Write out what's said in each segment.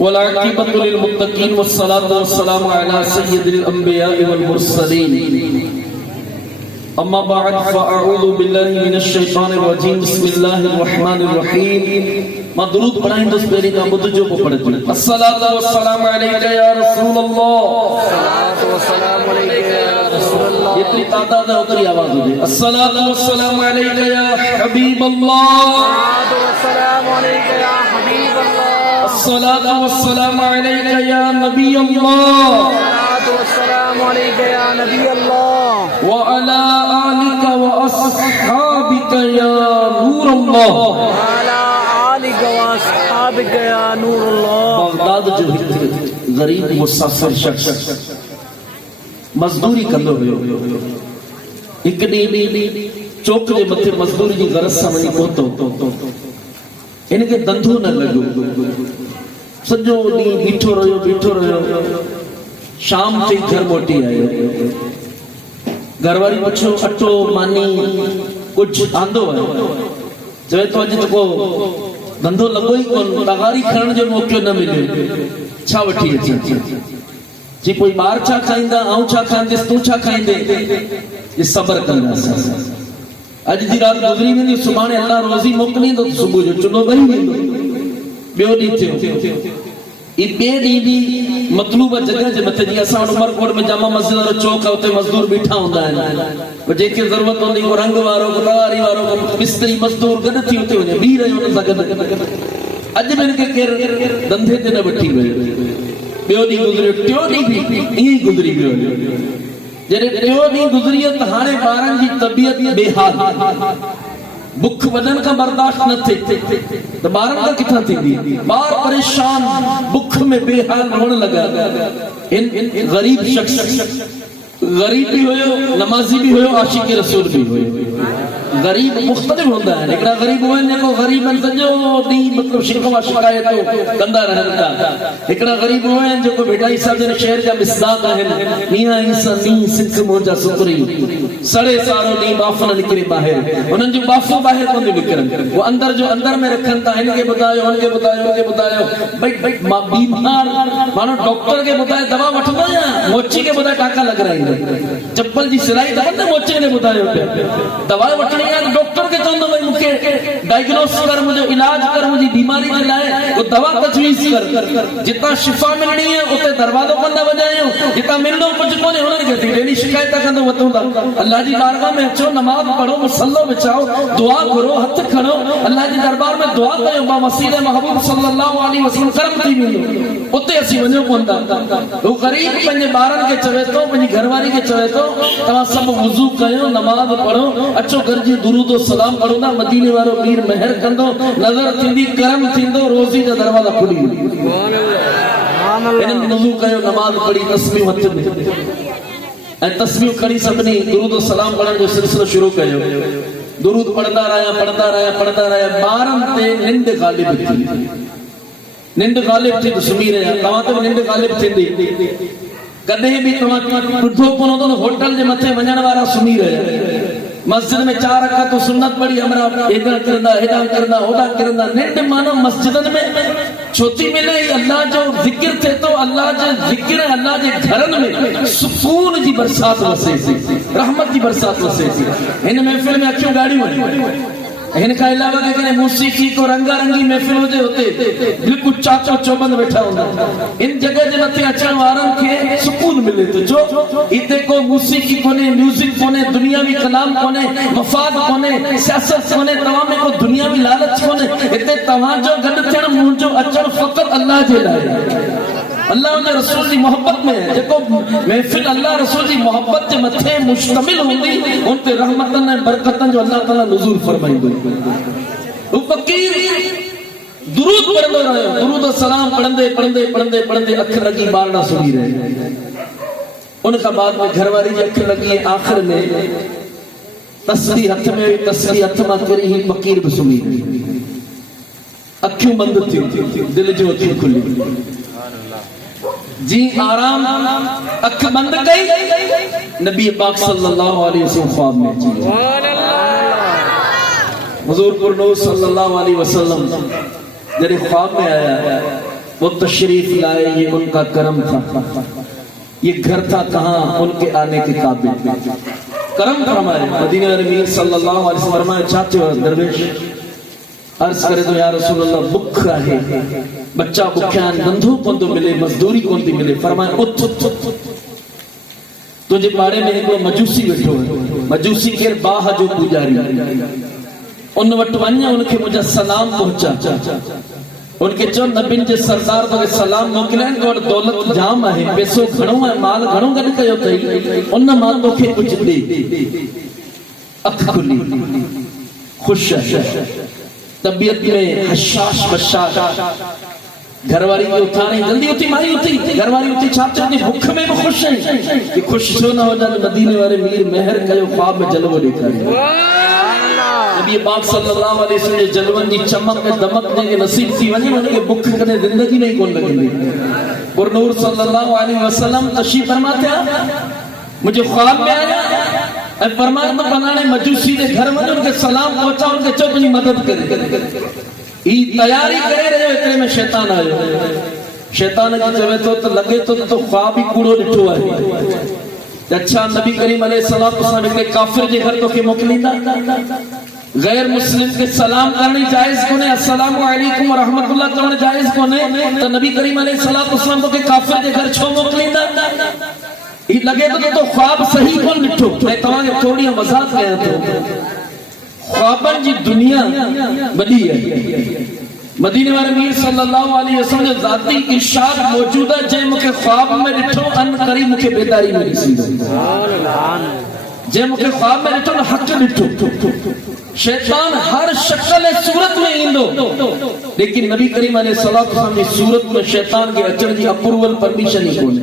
वल-आक़िबतु लिल-मुत्तक़ीन वस्सलातु वस्सलामु अला सय्यिदिल अंबिया वल मुरसलीन। अम्मा बअद फ़अऊज़ु बिल्लाहि मिनश शैतानिर रजीम। बिस्मिल्लाहिर रहमानिर रहीम। मां दुरूद पढ़ाई तो पहिरीं का ॿुध जो पोइ पढ़जो। अस्सलातु वस्सलामु अलैका या रसूलल्लाह। अस्सलातु वस्सलामु अलैका या रसूलल्लाह। इतनी तादाद है उतनी आवाज हो जाए। अस्सलातु वस्सलामु अलैका या हबीबल्लाह। अस्सलातु वस्सलामु अलैका या हबीबल्लाह। अस्सलातु वस्सलामु अलैका या नबी अल्लाह। अस्सलातु वस्सलामु अलैका या नबी अल्लाह व अला आलिका व अस्हाबिका या नूर अल्लाह। व अला आलिका व अस्हाबिका या नूर अल्लाह। बगदाद जो गरीब मुसाफिर शख्स मजदूरी कंदो हुयो, एक ॾींहुं चौक जे मथे मजदूरी जी गरज सां वञी पहुतो। इनके धंधो न लॻो, सॼो ॾींहुं बीठो रहियो। शाम ते घर मोटी आयो। घरवारी पुछो अटो मानी कुछ आंदो है? चवे तो अॼु त को धंधो लॻो ई कोन, तगारी खणण जो मौक़ो न मिलियो, छा वठी अचे? जी कोई ॿार छा खाईंदा, आऊं छा खाईंदसि, तूं छा खाईंदे? ये सब्र कंदासीं। अॼु जी राति गुज़री वेंदी, सुभाणे अल्लाह रोज़ी मोकिलींदो, सुबुह जो चुनो ॿरी वेंदो। ॿियो ॾींहुं थियो, ॿिए ॾींहुं बि मतलूब जगह जे मथे, जीअं असां उमरकोट में जामा मस्जिद वारो चौक आहे, उते मज़दूर बीठा हूंदा आहिनि। जंहिंखे ज़रूरत हूंदी को रंग वारो, को तगारी वारो, को मिस्त्री मज़दूर गॾु थी उते वञे, बीह रहियो हुन सां गॾु। अॼु बि हिनखे केरु धंधे ते न वठी वियो। ॿियो ॾींहुं गुज़रियो, टियों ॾींहुं बि ईअं ई गुज़री वियो। जॾहिं टियों ॾींहुं गुज़रियो त हाणे ॿारनि जी तबियत बेहाल, बुख वॾनि खां बर्दाश्त न थिए त ॿारनि खां किथां थींदी? ॿार परेशान, बुख में बेहाल रोअण लॻा। गरीब शख्स, गरीब भी हुयो, नमाज़ी भी हुयो, आशिक़ रसूल भी हुयो। गरीब मुख़्तलिफ़ हूंदा आहिनि। हिकिड़ा गरीब आहिनि जेको ग़रीबनि सॼो ॾींहुं मतिलबु शिकवा शिकायतूं कंदा रहनि था। हिकिड़ा गरीब आहिनि जेको भेटाई साहिब जन शहर जा मिसदाक आहिनि। मींहं ईंसा मींहुं सिक मोजा सुकरी, सड़े सारो ॾींहुं बाफ़ न निकिरे ॿाहिरि। उन्हनि जूं बाफ़ूं ॿाहिरि कोन निकिरनि, वो अंदर जो अंदर में रखनि था। हिनखे ॿुधायो, हुनखे ॿुधायो, हुनखे ॿुधायो। भई बीमार माण्हू डॉक्टर खे ॿुधाए दवा वठंदो या मोची खे ॿुधाए टाका लॻाराईंदो? चप्पल जी सिलाई दवा न मोची खे ॿुधायो दवा वठणी आहे, डॉक्टर खे चवंदो भई मूंखे डायग्नोस कर, मुंहिंजो इलाज कर, मुंहिंजी बीमारी जे लाइ वो दवा तजवीज़ कर। जितां शिफ़ा मिलणी आहे उते दरवाज़ो कोन वॼायो, जितां मिलंदो कुझु कोन्हे हुननि खे डेली शिकायत कंदो वठूं था। अल्लाह जी बारगाह में अचो, नमाज़ पढ़ो, मुसल्लो बिछाओ, दुआ करो, हथ खणो, अल्लाह जी दरबार में दुआ कयो, बा वसीले महबूब सल्लल्लाहु अलैहि वसल्लम करम थी वेंदो। उते असीं वञो कोन था। वो गरीब पंहिंजे ॿारनि खे चवे थो, पंहिंजी घरवारी खे चवे थो, तव्हां सभु वुज़ू कयो, नमाज़ पढ़ो, अचो घर जी दुरूद सलाम पढ़ो ना, मदीने वारो पीर महर कंदो, नज़र थींदी, करम थींदो, रोज़ी जा दरवाज़ा खुली वेंदा। इन्हनि वुज़ू कयो, नमाज़ पढ़ी, तस्बीह हथ में ऐं तस्बीह खणी सभिनी दुरूद सलाम पढ़ण जो सिलसिलो शुरू कयो। दुरूद पढ़ंदा रहिया। ॿारनि ते निंड ग़ालिब थी, निंड ग़ालिब थी त सुम्ही रहिया। तव्हां ते निंड ग़ालिब थींदी। कॾहिं बि तव्हां ॿुधो कोन हूंदो न होटल जे मथे वञण वारा सुम्ही रहिया। मस्जिद में 4 रकात सुन्नत पढ़ी, हमरा हेॾां किरंदा, हेॾां किरंदा, होॾां किरंदा। निंड मानो मस्जिदनि में छो थी मिले? अल्लाह जो ज़िक्र थिए थो, अल्लाह जे ज़िक्र, अल्लाह जे घरनि में सुकून जी बरसात वसे थी, रहमत जी बरसात वसे थी। हिन महफ़िल में अखियूं ॻाढ़ियूं आहिनि। हिन खां अलावा जेकॾहिं मूसीक़ी को रंगारंगी महफ़िल हुजे, हुते बिल्कुलु चाचो चौबंद वेठा हूंदा। इन जगह जे मथे अचण वारनि खे सुकून मिले थो। छो? हिते को मूसीक़ी कोन्हे, म्यूज़िक कोन्हे, दुनियावी कलाम कोन्हे, मफ़ाद कोन्हे, सियासत कोन्हे, तव्हां में को दुनियावी लालच कोन्हे। हिते तव्हांजो गॾु थियण, मुंहिंजो अचणु फ़क़ति अल्लाह जे लाइ, अल्लाह उन रसूल जी मोहब्बत में। जेको महफ़िल अल्लाह रसूल जी मोहब्बत जे मथे मुश्तमिल हूंदी, उन ते रहमतन ऐं बरकतन जो अल्लाह ताला नुज़ूल फरमाईंदो। वो फ़क़ीर दुरूद पढ़ंदो रहियो, दुरूद सलाम पढ़ंदे अख लॻी, ॿारड़ा सुम्ही रहे। उन खां बाद में घरवारी जी अख लॻी, आख़िर में तस्बीह हथ में, तस्बीह हथ मां किरी, फ़क़ीर बि सुम्ही रही। अखियूं बंदि थियूं, दिलि जूं अखियूं खुली। जी आराम अख बंद कई, नबी पाक सल्लल्लाहु अलैहि वसल्लम ख्वाब में अची। हुजूर पुरनूर सल्लल्लाहु अलैहि वसल्लम जॾहिं ख्वाब में आया वो तशरीफ लाए, ये उनका करम था। ये घर था कहाँ उनके आने के काबिल। करम फरमाए मदीने वाले मीर सल्लल्लाहु अलैहि वसल्लम फरमाए, चाचे दरवेश अर्ज करे तो या रसूल अल्लाह बुखा है, बच्चा बुख्या, धंधो कोन तो मिले, मजदूरी कोन थी मिले। फरमाए उठ उठ उठ, तुझे पाड़े में एक मजूसी बैठो है, मजूसी केर बाह जो पुजारी, उन वट वञ, उनके मुझे सलाम पहुंचा, उनके चो नबिन जे सरदार तो सलाम मोकिलन तो दौलत जाम है, पैसो घणो है, माल घणो गड कयो तई, उन मां तोखे कुछ दे। अख खुली, खुश है, तबीयत में हशाश बशाश, घरवारी की उठानी जल्दी उठी, मारी उठी, घरवारी उठी, छात्र भूख में भी खुश है कि खुश छो न हो जाए। मदीने वाले मीर मेहर कयो, ख्वाब में जलवो दिखाए। नबी पाक सल्लल्लाहु अलैहि वसल्लम जलवन की चमक में दमक ने नसीब थी वने, उनके भूख कने जिंदगी में कोन लगंदी। पुरनूर सल्लल्लाहु अलैहि वसल्लम तशरीफ फरमाते, मुझे ख्वाब में आया फरमाया तो बनाने मजूसी के घर में उनके सलाम पहुंचा, उनके चो तुझी मदद करे, ई तैयारी करे रहे, इतने में शैतान आयो। शैतान जी चवे तो लगे तो ख्वाब ही कूड़ो दिठो है। अच्छा नबी करीम अलैहिस्सलातु वस्सलाम के काफिर जे घर तो के मोकलींदा, गैर मुस्लिम के सलाम करनी जायज कोने, अस्सलामु अलैकुम व रहमतुल्लाह चवण जायज कोने, तो नबी करीम अलैहिस्सलातु वस्सलाम तो के काफिर जे घर छो मोकलींदा। ई लगे तो ख्वाब सही कोन दिठो। मैं तवाके थोड़ी मजाक कया तो, ख्वाबन जी दुनिया वडी है। मदीने वाले मीर सल्लल्लाहु अलैहि वसल्लम जो जाती इरशाद मौजूद है, जे मुके ख्वाब में दिठो अन करी मुके बेदारी में ॾिसी, जे मुके ख्वाब में दिठो न हक दिठो। शैतान हर शक्ल सूरत में इंदो, लेकिन नबी करीम अलैहिस्सलातु वस्सलाम की सूरत में शैतान के अचण की अप्रूवल परमिशन ही कोन।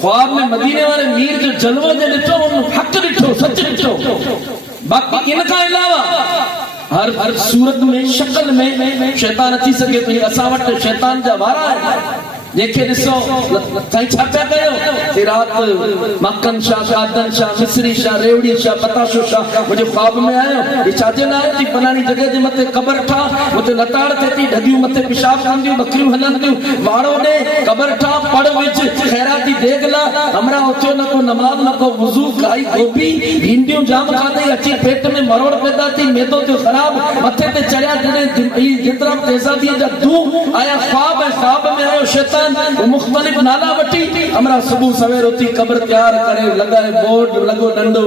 ख्वाब में मदीने वाले मीर जो जलवो जे दिठो, उन हक दिठो, सच दिठो। बाकी इनका अलावा हर सूरत में शक्ल में शैतान अची सके तो असां वटि शैतान जा वारा है। देखे ॾिसो साईं छा पिया कयो, रात मक्खन शाह, कादन शाह, मिस्री शाह, रेवड़ी शाह, पताशो शाह मुझे ख्वाब में आयो। ये छाजे ना थी फलानी जगह जे मथे कबर ठा, उते लताड़ थे थी, ढगियूं मथे पेशाब कंदियूं, बकरियूं हलंदियूं, वाड़ो ने कबर ठा, पड़ विच खैराती देगला, हमरा उथियो न को नमाज न को वुजू, खाई गोभी भिंडियूं जाम खाधई, अची पेट में मरोड़ पैदा थी, मैदो थियो खराब, मथे ते चढ़िया जने जेतरा तेजाबी जा धू आया। ख्वाब है, ख्वाब में आयो शैतान मुख्तलिफ नाला वठी, हमरा सुबह सवेर उठी कब्र तैयार करे, लगाए बोर्ड, लगो डंडो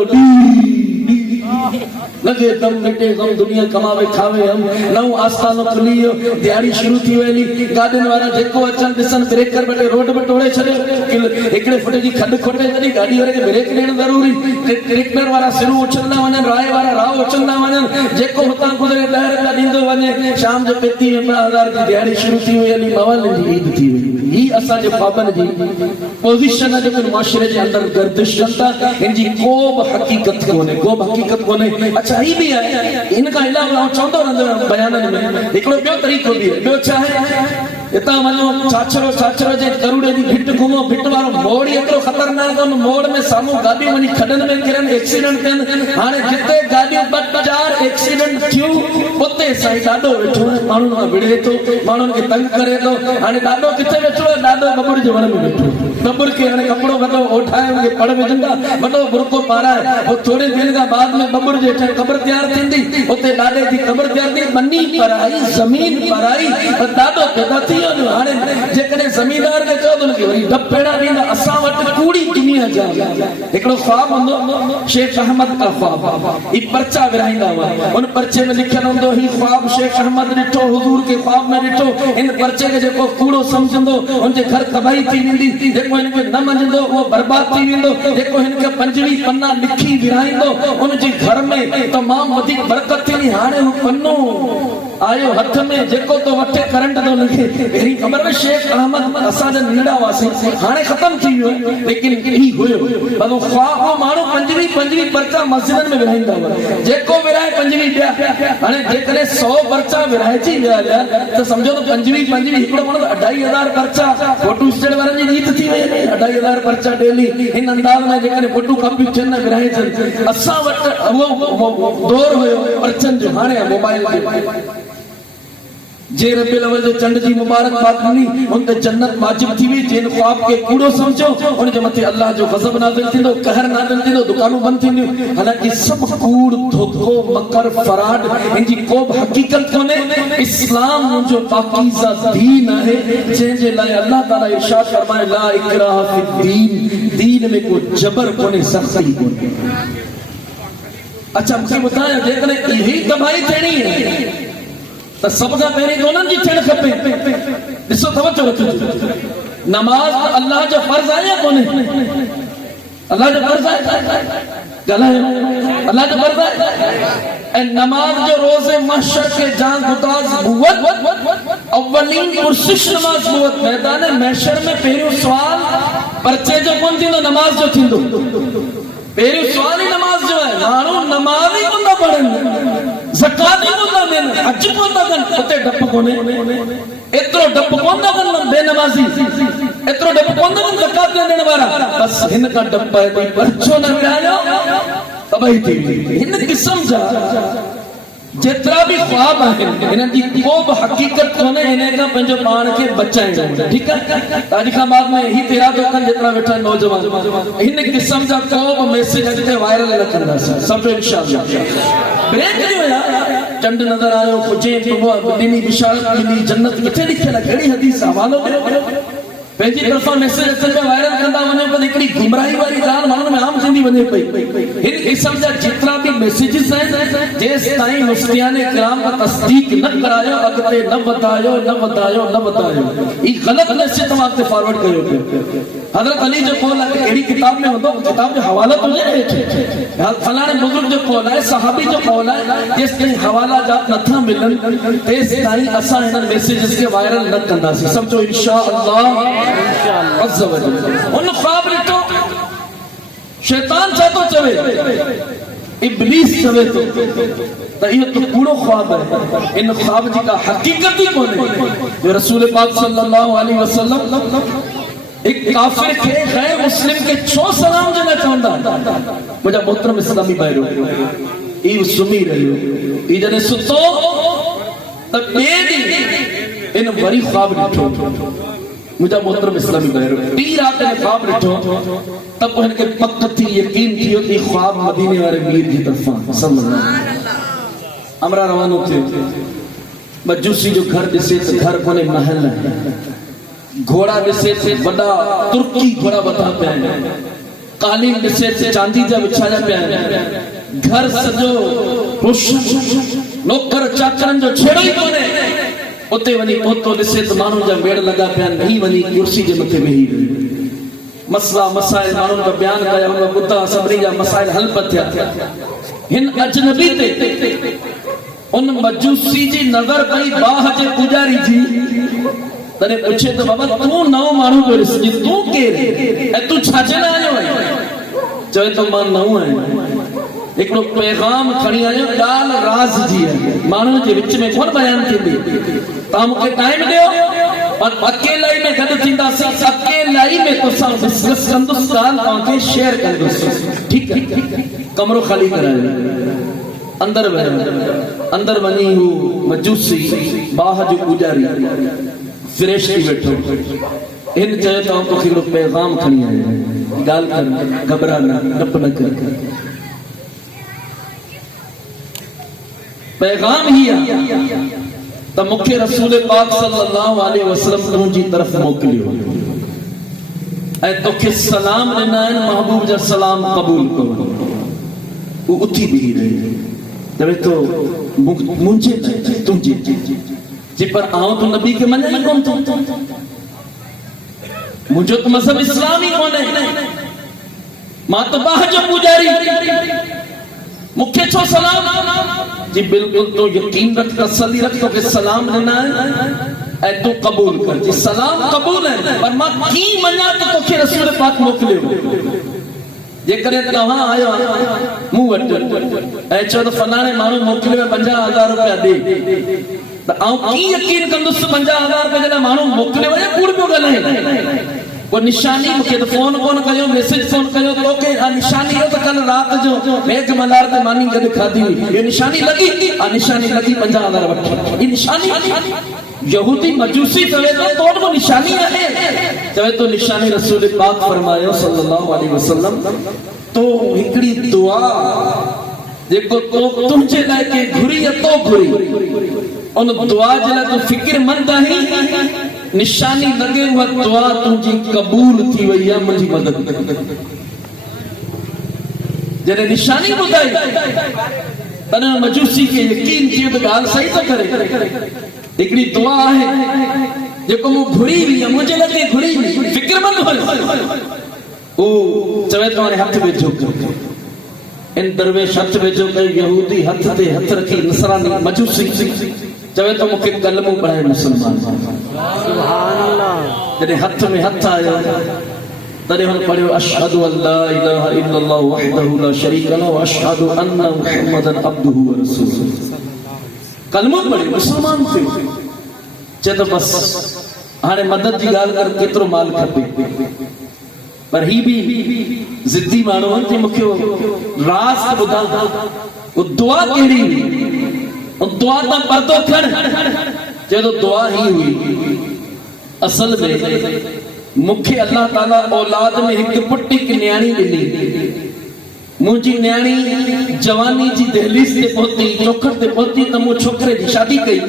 लगे दम मिटे गम दुनिया कमावे खावे हम, नौ आस्थानो खुलियो, दिहाड़ी शुरू थी वेली, गाडन वाला जेको अचन दिसन ब्रेकर बटे रोड पे टोड़े छड़े, एकड़े फुट जी खड खोटे जदी गाड़ी वाले के ब्रेक देण जरूरी, ट्रैक्टर वाला सिरू उछलना वने, राय वाला राह उछलना वने, जेको हुतां गुजरे डहर का दींदो वने, शाम जो 35,000 की दिहाड़ी शुरू थी वेली, मवल जी ईद थी वेली। ही असा जो ख्वाबन जी पोजीशन है जो माशरे के अंदर गर्दिश करता, इनजी को हकीकत कोने, को हकीकत कोने। अच्छा ही भी है, इनका अलावा चवंदो रहंदो बयानन में हिकड़ो ॿियो तरीक़ो बि है। ॿियो छा है, इतां वञो छाछरो जे करुड़े जी भिट घुमो, भिट वारो मोड़ ही एतिरो ख़तरनाक, उन मोड़ में साम्हूं गाॾियूं वञी खॾनि में किरनि, एक्सीडेंट थियनि। हाणे जिते गाॾियूं 2-4 एक्सीडेंट थियूं, उते साईं ॾाढो वेठो आहे, माण्हुनि खां विड़े थो, माण्हुनि खे तंग करे थो। हाणे ॾाढो किथे वेठो आहे, ॾाढो बबुर जे वण में वेठो, बबुर खे हाणे कपिड़ो वॾो ओठाए उनखे पड़ विझंदा, वॾो बुरको पाराए, पोइ थोरे दिन खां बाद में बबुर जे हेठां क़बर तयार थींदी, उते ॾाॾे जी क़बर तयार थी, बनी पराई ज़मीन पराई, ॾाढो पैदा थी वियो। हाणे जेकॾहिं ज़मीनदार खे चओ त उनखे वरी डपेड़ा ॾींदा। असां वटि कूड़ी दुनिया जा हिकिड़ो ख्वाब हूंदो, शेख अहमद का ख्वाब, ई पर्चा विराईंदा हुआ, उन पर्चे में लिखियल हूंदो, ही ख्वाब शेख अहमद ॾिठो, हुजूर के ख्वाब में ॾिठो। इन पर्चे खे जेको कूड़ो सम्झंदो उनजे घर तबाही थी वेंदी, जेको हिनखे न मञंदो उहो बर्बाद थी वेंदो, जेको हिनखे 25 पन्ना लिखी विराईंदो उनजे घर में तमामु वधीक बरकत थींदी। हाणे हू पन्नो आयो हथ में, जेको तो वठे करंट तो उनखे पहिरीं ख़बर में शेख अहमद असां जा नंढा हुआसीं, हाणे ख़तम थी वियो, लेकिन ही हुयो भलो ख्वाब। माण्हू 25 पर्चा मस्जिदनि में विराईंदा हुआ, जेको विराए 25 ॾिया। हाणे जेकॾहिं 100 पर्चा विराइजी विया त सम्झो त 25 हिकिड़ो माण्हू 2,500 पर्चा फोटो स्टेट वारनि जी रीत थी वई, 2,500 पर्चा डेली हिन अंदाज़ में जेकॾहिं फोटो कॉपियूं थियनि विराइजनि। असां वटि उहो दौर हुयो पर्चनि जो, हाणे मोबाइल जो। जे रबिल अव्वल जे चंड जी मुबारक बात नी उन ते जन्नत वाजिब थी वी जिन ख्वाब के कूड़ो समझो उन जे मथे अल्लाह जो गजब नाज़िल थींदो कहर नाज़िल थींदो दुकानूं बंद थींदियूं हालांकि सब कूड़ धोखो मकर फराड इनजी को हकीकत कोने इस्लाम जो पाकीज़ा दीन है जे लाए अल्लाह ताला इरशाद फरमाए ला इकराह फिद्दीन दीन में को जबर कोने सख्ती कोने। अच्छा मुझे बताया जेकॾहिं यही कमाई थियणी है तो सब का पहिरीं दोनों जी थियण खपे। ॾिसो तवज्जो रखिजो नमाज अल्लाह जो फर्ज आहे या कोन्हे? अल्लाह जो फर्ज आहे अल्लाह जो फर्ज आहे ऐं नमाज जो रोज़े महशर के जान गुदाज बुवत अव्वलीन पुरसिश नमाज बुवत मैदान महशर में पहिरियों सवाल परचे जो कोन थींदो नमाज जो थींदो। पहिरियों सवाल ही नमाज जो है माण्हू नमाज ही कोन था पढ़नि ज़कात ही कोन था ॾियनि हज कोन था कनि उते डप कोन्हे एतिरो डप कोन था कनि बेनमाज़ी एतिरो डप कोन था कनि ज़कात न ॾियण वारा बस हिन खां डप आहे कोई परचो न विरायो तबाही थी हिन क़िस्म जा जेतिरा भी ख्वाब आहिनि हिननि जी को बि हक़ीक़त कोन्हे हिन खां पंहिंजो पाण खे बचाइणो ठीकु आहे। अॼु खां बाद में ही इरादो कनि जेतिरा वेठा नौजवान हिन क़िस्म जा को बि मैसेज अॻिते वायरल न कंदासीं सम्झो इंशाअल्लाह। ब्रेक जो या चंड नज़र आयो हुजे ॾिनी बिशारत मिली जन्नत किथे लिखियल आहे कहिड़ी हदीस हवालो ॾियो पंहिंजी तरफ़ां मैसेज अचनि पिया वायरल कंदा वञो पर हिकिड़ी गुमराही वारी ॻाल्हि माण्हुनि में आम थींदी वञे पई। हिन क़िस्म जा जेतिरा बि मैसेजिस आहिनि जेसि ताईं मुफ्तियाने किराम का तस्दीक न करायो अॻिते न वधायो न वधायो न वधायो ही ग़लति मैसेज तव्हां अॻिते फॉरवर्ड कयो पियो। हज़रत अली जो कौल आहे कहिड़ी किताब में हूंदो किताब जो हवालो तो हुजे फलाणे बुज़ुर्ग जो कौल आहे सहाबी जो कौल आहे जेसि ताईं हवाला जात नथा मिलनि तेसि ताईं असां हिन मैसेजिस खे वायरल न कंदासीं सम्झो इंशाअल्लाह। उन ख्वाब ॾिठो शैतान छा थो चवे इब्लीस चवे थो त इहो तो कूड़ो ख्वाब है इन ख्वाब जी का हकीकत ही कोन्हे जो रसूल पाक सल्लल्लाहु अलैहि वसल्लम एक काफिर खे गैर मुस्लिम के छो सलाम देना चाहंदा मुंहिंजा मोहतरम इस्लामी भाइरो ई सुम्ही रहियो ई जॾहिं सुतो त ॿिए ॾींहुं इन वरी ख्वाब ॾिठो मुझा मोहतरम इस्लामी भाइरो टी रात ने ख्वाब ॾिठो तब हिनखे पक थी यकीन थियो कि ख्वाब मदीने वारे मीर जी तरफ़ां सल्लल्लाहु अमरा रवानो थियो मजूसी जो घर ॾिसे त घर कोन्हे महल आहे घोड़ा ॾिसे त वॾा तुर्की घोड़ा वधा पिया आहिनि कालीन ॾिसे त चांदी जा विछाया पिया आहिनि घर सॼो रोशन नौकर चाकरनि जो छेड़ो ई कोन्हे उते वनी पोतो ॾिसे त माण्हुनि जा वेड़ लॻा पिया आहिनि ही वनी कुर्सी जे मथे वेही रहियो मसला मसाइल माण्हुनि का बयान कया हुन ॿुधा सभिनी जा मसाइल हल पिया थिया हिन अजनबी ते उन मजूसी जी नज़र पई बाह जे पुजारी जी तने पूछे तो बाबा तू नओं माण्हू पियो ॾिस तूं केरु ऐं तूं छाजे लाइ आयो आहीं चवे तो मां नओं आहियां हिकिड़ो पैगाम खणी आयो ॻाल्हि राज़ जी आहे माण्हुनि जे विच में कोन बयान थींदी तव्हां मूंखे टाइम ॾियो और अकेलाई में गॾु थींदासीं अकेलाई में तोसां डिस्कस कंदुसि ॻाल्हि तव्हांखे शेयर कंदुसि ठीकु आहे कमरो ख़ाली करायो अंदर वञो अंदर वञी हू मजूसी बाह जो पुजारी फ्रेश थी वेठो हिन चयो त तोखे हिकिड़ो पैगाम खणी आयो ॻाल्हि कर घबरा न डप न कर पैगाम ही है त मूंखे रसूल पाक सल्लल्लाहु अलैहि वसल्लम तुंहिंजी तरफ़ मोकिलियो ऐं तोखे सलाम ॾिना आहिनि महबूब जा सलाम क़बूल करो वो उथी बीही रही चवे तो मुंहिंजे न तुंहिंजे जी पर आऊं तो नबी के मञे न कोन थो मुंहिंजो तो मज़हब इस्लाम ही कोन्हे मां तो बाह जो पुजारी मुख्य छो सलाम जी बिल्कुल तो यकीन रख तसल्ली रख तो के सलाम ॾिना ऐं तू कबूल कर जी सलाम कबूल है पर मां की मञा तो तोखे रसूल पाक मोकिलियो जेकॾहिं तव्हां आयो मूं वटि ऐं चओ त फलाणे माण्हू मोकिलियो 50,000 रुपया ॾे त आऊं की यकीन कंदुसि 50,000 रुपया जे लाइ माण्हू मोकिलियो आहे कूड़ पियो ॻाल्हाए वो निशानी मुझे तो फोन कोन कयो मैसेज फोन कयो तोके आ निशानी हो तो कल रात जो मेघ मल्हार ते मानी गॾु खाधी हुई ये निशानी लगी आ निशानी लगी 50,000 वठी ये निशानी यहूदी मजूसी चवे तो वो निशानी है, चवे तो निशानी रसूल पाक फरमायो सल्लल्लाहु अलैहि वसल्लम तो हिकड़ी दुआ जेको तो तुझे लाए के घुरी तो घुरी उन दुआ जे लाए तो फिक्रमंद आही निशानी लगे हुआ दुआ तुझी कबूल थी वई है मुझी मदद जने निशानी बुधाई तने मजूसी के यकीन थी तो गाल सही तो करे हिकड़ी दुआ है जेको मु घुरी हुई है मुझे लगे घुरी हुई फिक्रमंद हो ओ चवे तुम्हारे हाथ में झुक इन दरवेश हाथ में जो कई यहूदी हाथ ते हाथ रखी नसरानी मजूसी चवे तो मुके कलमो पढ़ाए मुसलमान सुभान अल्लाह जने हाथ में हाथ आयो तने हम पढ़ियो अशहदु अल्ला इलाहा इल्लल्लाह वहदहु ला शरीका लहु व अशहदु अन्ना मुहम्मदन अब्दुहु व रसूलुहु कलमो पढ़े मुसलमान थे चे तो बस हाने मदद जी गाल कर केतरो माल खपे पर ही भी जिद्दी मानो थे मुखे रास बुधा वो दुआ केड़ी वो दुआ दा पर्दो खड़ जे तो दुआ ही हुई असल में मुखे अल्लाह ताला औलाद में एक पुट्टी की न्याणी दिली मुझी न्याणी जवानी जी दहलीज ते पहुंची चौखट ते पहुंची त मु छोकरे जी शादी कई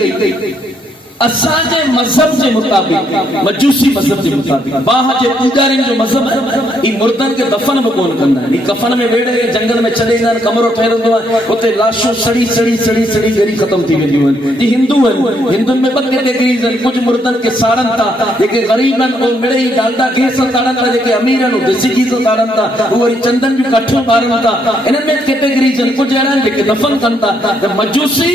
असांजे मजहब के मुताबिक मजूसी मजहब के मुताबिक बाह जे पूजारिन जो मजहब है ई मुर्दन के दफन में कोन कंदा ई कफन में वेड़े जंगल में चले जान कमरो ठहरंदो है उते लाशो सड़ी सड़ी सड़ी सड़ी गरी खत्म थी वेंदियूं आहिनि जी हिंदू है हिंदुन में ब कैटेगरीज आहिनि कुछ मुर्दन के साड़न था जेके गरीबन और मिड़ई डालडा गैस साड़न था जेके अमीरन देसी घी साड़न था वो चंदन जो काठियों बारन था इनन में कैटेगरीज आहिनि कुछ अहिड़ा जेके दफन कंदा त मजूसी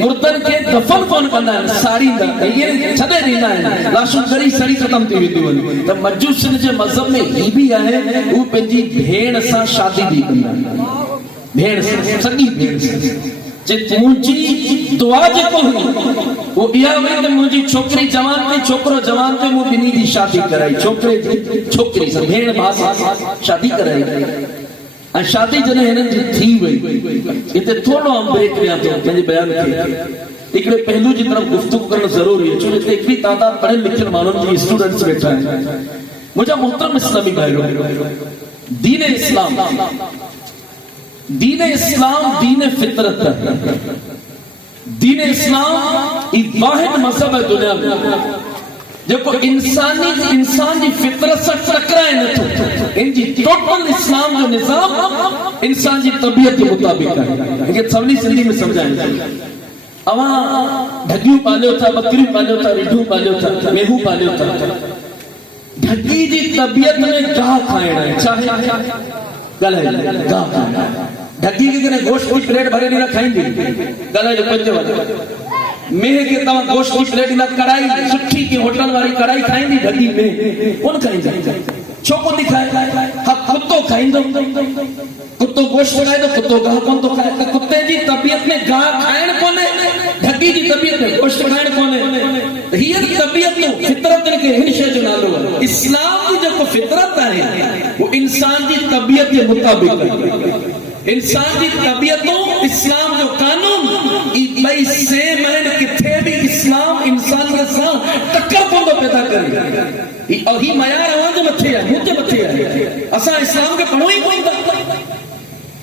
मुर्दन के दफन कोन कंदा आहिनि साड़ी ये छदे दीना है लाशु गरी सड़ी खत्म थी वेंदियूं आहिनि त मजूसिन जे मजहब में ही भी है वो पंहिंजी भेण सां शादी भी कंदा भेण सां सगी भेण सां जे मुंहिंजी दुआ जेको हुई वो इहा हुई त मुंहिंजी छोकरी जवान ते छोकरो जवान ते मूं ॿिन्ही जी शादी कराई छोकरे जी छोकरी सां भेण भाउ सां शादी कराई ऐं शादी जॾहिं हिननि जी थी वई हिते थोरो ब्रेक ॾियां थो पंहिंजे बयान खे एकड़े पहलू की तरफ गुफ्तगू करना जरूरी है छो एक भी तादाद पढ़े लिखे मानव जी स्टूडेंट्स बैठा है मुझे मोहतरम इस्लामी भाइयों दीन इस्लाम दीन फितरत है दीन इस्लाम एक वाहिद मजहब है दुनिया में जो इंसान की फितरत से टकराए न इनकी टोटल इस्लाम जो निजाम इंसान की तबीयत के मुताबिक है इनके सवली सिंधी में समझाएंगे अवा ढगियूं पालियो था बकरियूं पालियो था रिढूं पालियो था मेहू पालियो था ढगी जी तबीयत में गाह खाइण है चाहे गले गाह ढगी के कने गोश्त की प्लेट भरे न खाइंदी गले जो पंज वाला मेह के तवा गोश्त की प्लेट न कढ़ाई सुठी की होटल वाली कढ़ाई खाइंदी ढगी में उन खाइंदा छोको दिखाए हा कुत्तो खाइंदो कुत्तो गोश्त खाए तो कुत्तो गाह कोन तो खाए कुत्ते जी तबीयत में गाह खाइण कोने ढगी जी तबीयत में गोश्त खाइण कोने हीअ तबीयत जो फितरत के हिन शय जो नालो है इस्लाम की जो फितरत है वो इंसान की तबीयत के मुताबिक है इंसान की तबीयतों इस्लाम जो कानून ई भाई से मैंने किथे भी इस्लाम इंसान के साथ टक्कर कोन पैदा करे और ही मयार आवाज मथे है मुझे मथे है असा इस्लाम के पढ़ो ही कोन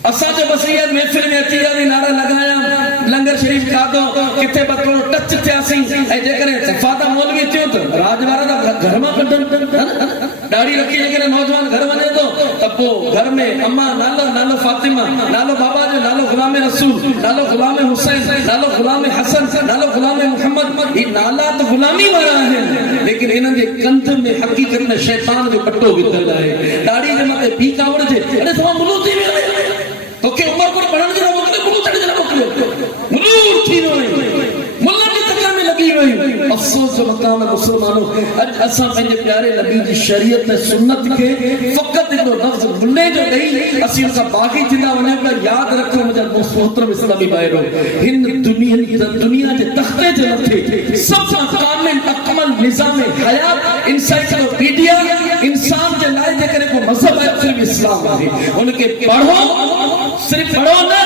असा जो बस ये महफिल में अची करे नारा लगाया लंगर शरीफ खाधो किथे बतो टच थियासी ए जेकरे फादा मौलवी थियो तो राजवारा दा घर में कढन दाढ़ी रखी जेकरे नौजवान घर वने तो तपो घर में अम्मा नालो फातिमा नालो बाबा जो नालो गुलाम रसूल नालो गुलाम हुसैन नालो गुलाम हसन नालो गुलाम मोहम्मद ई नाला तो गुलामी वाला है लेकिन इनन जे कंध में हकीकत में शैतान जो पट्टो विधल है दाढ़ी जे मथे पी कावड़ जे अरे तो मुलू थी तो के उमर को पढ़न जे मोकले मुलू चढ़ जे मोकले मुलू थी नहीं मुल्ला की तकर में लगी हुई अफसोस जो मकाम मुसलमानों आज असा पंहिंजे प्यारे नबी जी शरीयत सुन्नत के फकत इनो लफ्ज भुले जो गई असी उनका बाकी जिंदा वने पर याद रखो मुझे मोहतरम इस्लामी भाइयों हिंद दुनिया के तख्ते जे थे सबसे कामिल अकमल निजाम हयात इंसाइक्लोपीडिया इंसान के लाए जे करे को मजहब है सिर्फ इस्लाम है उनके पढ़ो सिर्फ पढ़ो ना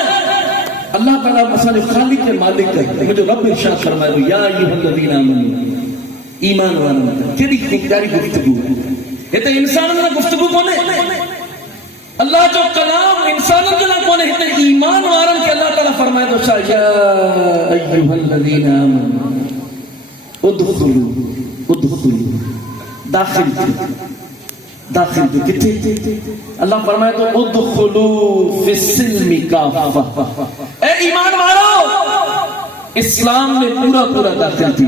अल्लाह ताला असांजो ख़ालिक ऐं मालिक आहे। मुंहिंजो रब इरशाद फरमायो या अय्युहल्लज़ीना आमनू ईमान वारनि केॾी ख़ूबदारी गुफ़्तगू हिते इंसाननि लाइ गुफ़्तगू कोन्हे अल्लाह जो कलाम इंसाननि जे लाइ कोन्हे हिते ईमान वारनि खे अल्लाह ताला फरमाए थो छा या अय्युहल्लज़ीना आमनू उदखुलू दाखिल किथे अल्लाह फरमाए तो उदखुलू फिस्सिल्मि काफ़ा ए ईमान वालो इस्लाम में पूरा पूरा दाखिल थी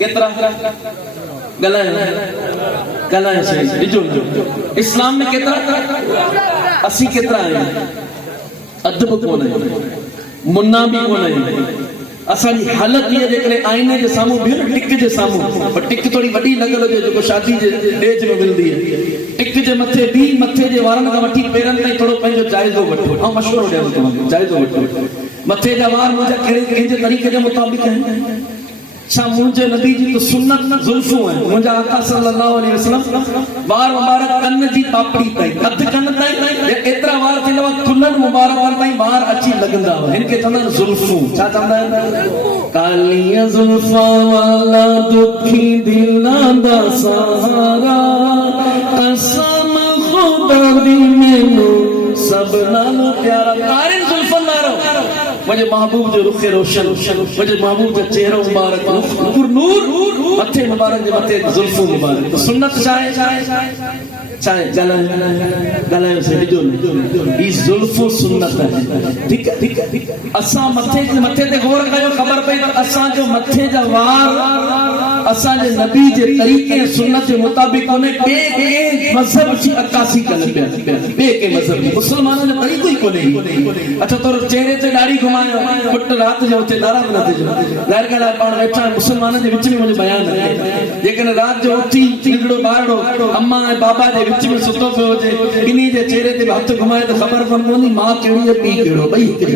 केतरा गलाए सही ॾिजो इस्लाम में केतरा असी केतरा है अदब कोन है मुन्ना भी कोन है असांजी हालत ये जेकॾहिं आईने जे साम्हूं बीहो न टिक जे साम्हूं पर टिक थोड़ी वॾी लॻल हुजे जेको शादी जे डेज में मिलंदी है टिक जे मथे बि मथे जे वारनि खां वठी पेरनि ताईं थोरो पंहिंजो जाइज़ो वठो ऐं मशवरो ॾियां तव्हांखे जाइज़ो वठो मथे जा वार मुंहिंजा कहिड़े कंहिंजे तरीक़े जे मुताबिक़ आहिनि छा मुंहिंजे नबी जी तो सुन्नत ज़ुल्फूं आहिनि मुंहिंजा आका सल्लल्लाहु अलैहि वसल्लम वार मुबारक कन जी पापड़ी ताईं अधु कन ताईं एतिरा वार थींदा हुआ कुल्हनि मुबारकनि ताईं वार अची लॻंदा हुआ हिन खे चवंदा आहिनि ज़ुल्फूं छा चवंदा आहिनि कालिया ज़ुल्फा वाला दुखी दिलां दा सहारा कसम खुदा दी मैनू सब नालों प्यारा कारिन ज़ुल्फन वारो मुझे महबूब जो रुख रोशन मुझे महबूब जो चेहरो मुबारक नूर मथे मुबारक जे मथे ज़ुल्फूं मुबारक सुन्नत चाहे गलायो से ॾिजो ई ज़ुल्फूं सुन्नत है ठीक है असां मथे ते गौर कयो ख़बर पई त असांजो मथे जा वार असांजे नबी जे तरीक़े सुन्नत जे मुताबिक़ कोन्हे ॿिए कंहिं मज़हब जी अक्कासी कनि पिया ॿिए कंहिं मज़हब जी मुस्लमाननि जो तरीक़ो ई कोन्हे अच्छा तोर चेहरे ते ॾाढ़ी घुमायो पुट राति जो उते नाराज़ न थिजो ज़ाहिर ॻाल्हि आहे पाण वेठा मुस्लमाननि जे विच में मुंहिंजो बयानु आहे जेकॾहिं राति जो उथी हिकिड़ो ॿारड़ो अम्मा ऐं बाबा जे विच में सुतो पियो हुजे ॿिन्ही जे चेहरे ते हथ घुमाए त ख़बर कोन पवंदी मां कहिड़ी आहे पीउ कहिड़ो ॿई हिकु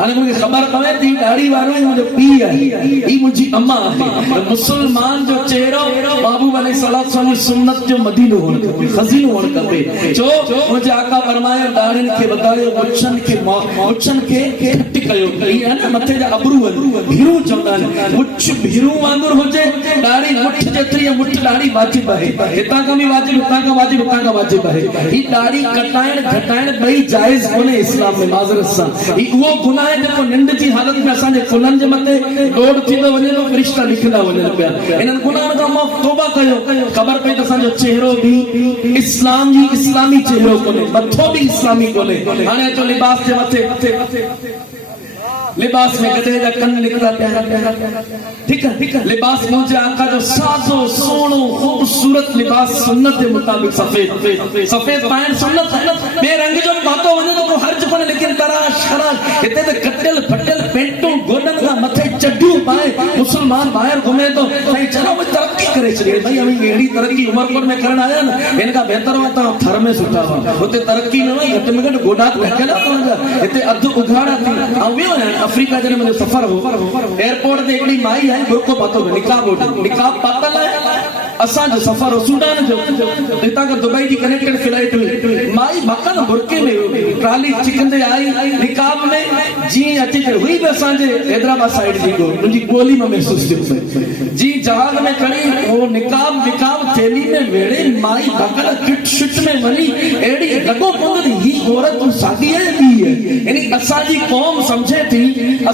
हाणे मूंखे ख़बर पवे थी ॾाढ़ी वारो ई मुंहिंजो पीउ आहे ही मुंहिंजी अम्मा आहे मुसलमान जो चेहरो महबूब अलैहिस्सलाम जी सुन्नत जो मदीनो हुअणु खपे खज़ीनो हुअणु खपे छो मुंहिंजे आका फरमायो दाढ़ियुनि खे वधायो मुछनि खे घटि कयो हीअ आहे न मथे जा अबरू भीरूं चवंदा आहिनि मुछ भीरूं वांगुरु हुजे ॾाढ़ी मुठ जेतिरी मुठ ॾाढ़ी वाजिब आहे हितां खां बि वाजिब हितां खां वाजिब आहे ही ॾाढ़ी कटाइण घटाइण ॿई जाइज़ कोन्हे इस्लाम में माज़रत सां ही उहो गुनाह आहे जेको निंड जी हालत में असांजे कुल्हनि जे मथे लोड थींदो वञे थो फ़रिश्ता लिखंदा वञनि पिया इन्हनि गुनाहनि खां मां तौबा कयो ख़बर पई त असांजो चेहरो बि इस्लाम जी इस्लामी चेहरो कोन्हे मथो बि इस्लामी कोन्हे हाणे अचो लिबास जे मथे लिबास में गधे जा कन निकला प्यारा ठीक है लिबास मुझे आका जो साजो सोनो खूबसूरत लिबास सुन्नत के मुताबिक सफेद पायन सुन्नत बे रंग जो बातो वने तो हर्ज कोने लेकिन तराश खराश इते ते कटल फटल पेंटू गोडन का मथे चड्डू पाए मुसलमान बाहर घूमे तो सही चलो वो तरक्की करे छे भाई हम एड़ी तरक्की उमरकोट में करन आया ना इनका बेहतर होता थर में सुठा होते तरक्की न घट में घट गोडा ढकेला इते अध उघाड़ा थी आवियो अफ्रीका जने मुझे सफर हो एयरपोर्ट ते एकड़ी माई है बुरको पातो निकाब पातल है असा जो सफर हो सूडान जो हितां का दुबई की कनेक्टेड फ्लाइट हुई माई भकन बुरके में ट्राली चिकंदे आई निकाब में जी अची हुई बि असांजे हैदराबाद साइड जी मुंहिंजी ॻोल्ही में महसूस थी जी जहाज में चढ़ी वो निकाब थैली में वेड़े माई भकन किट शिट में वनी एड़ी लॻो पवंदी ही औरत तू सादी है बि है यानी असांजी क़ौम समझे थी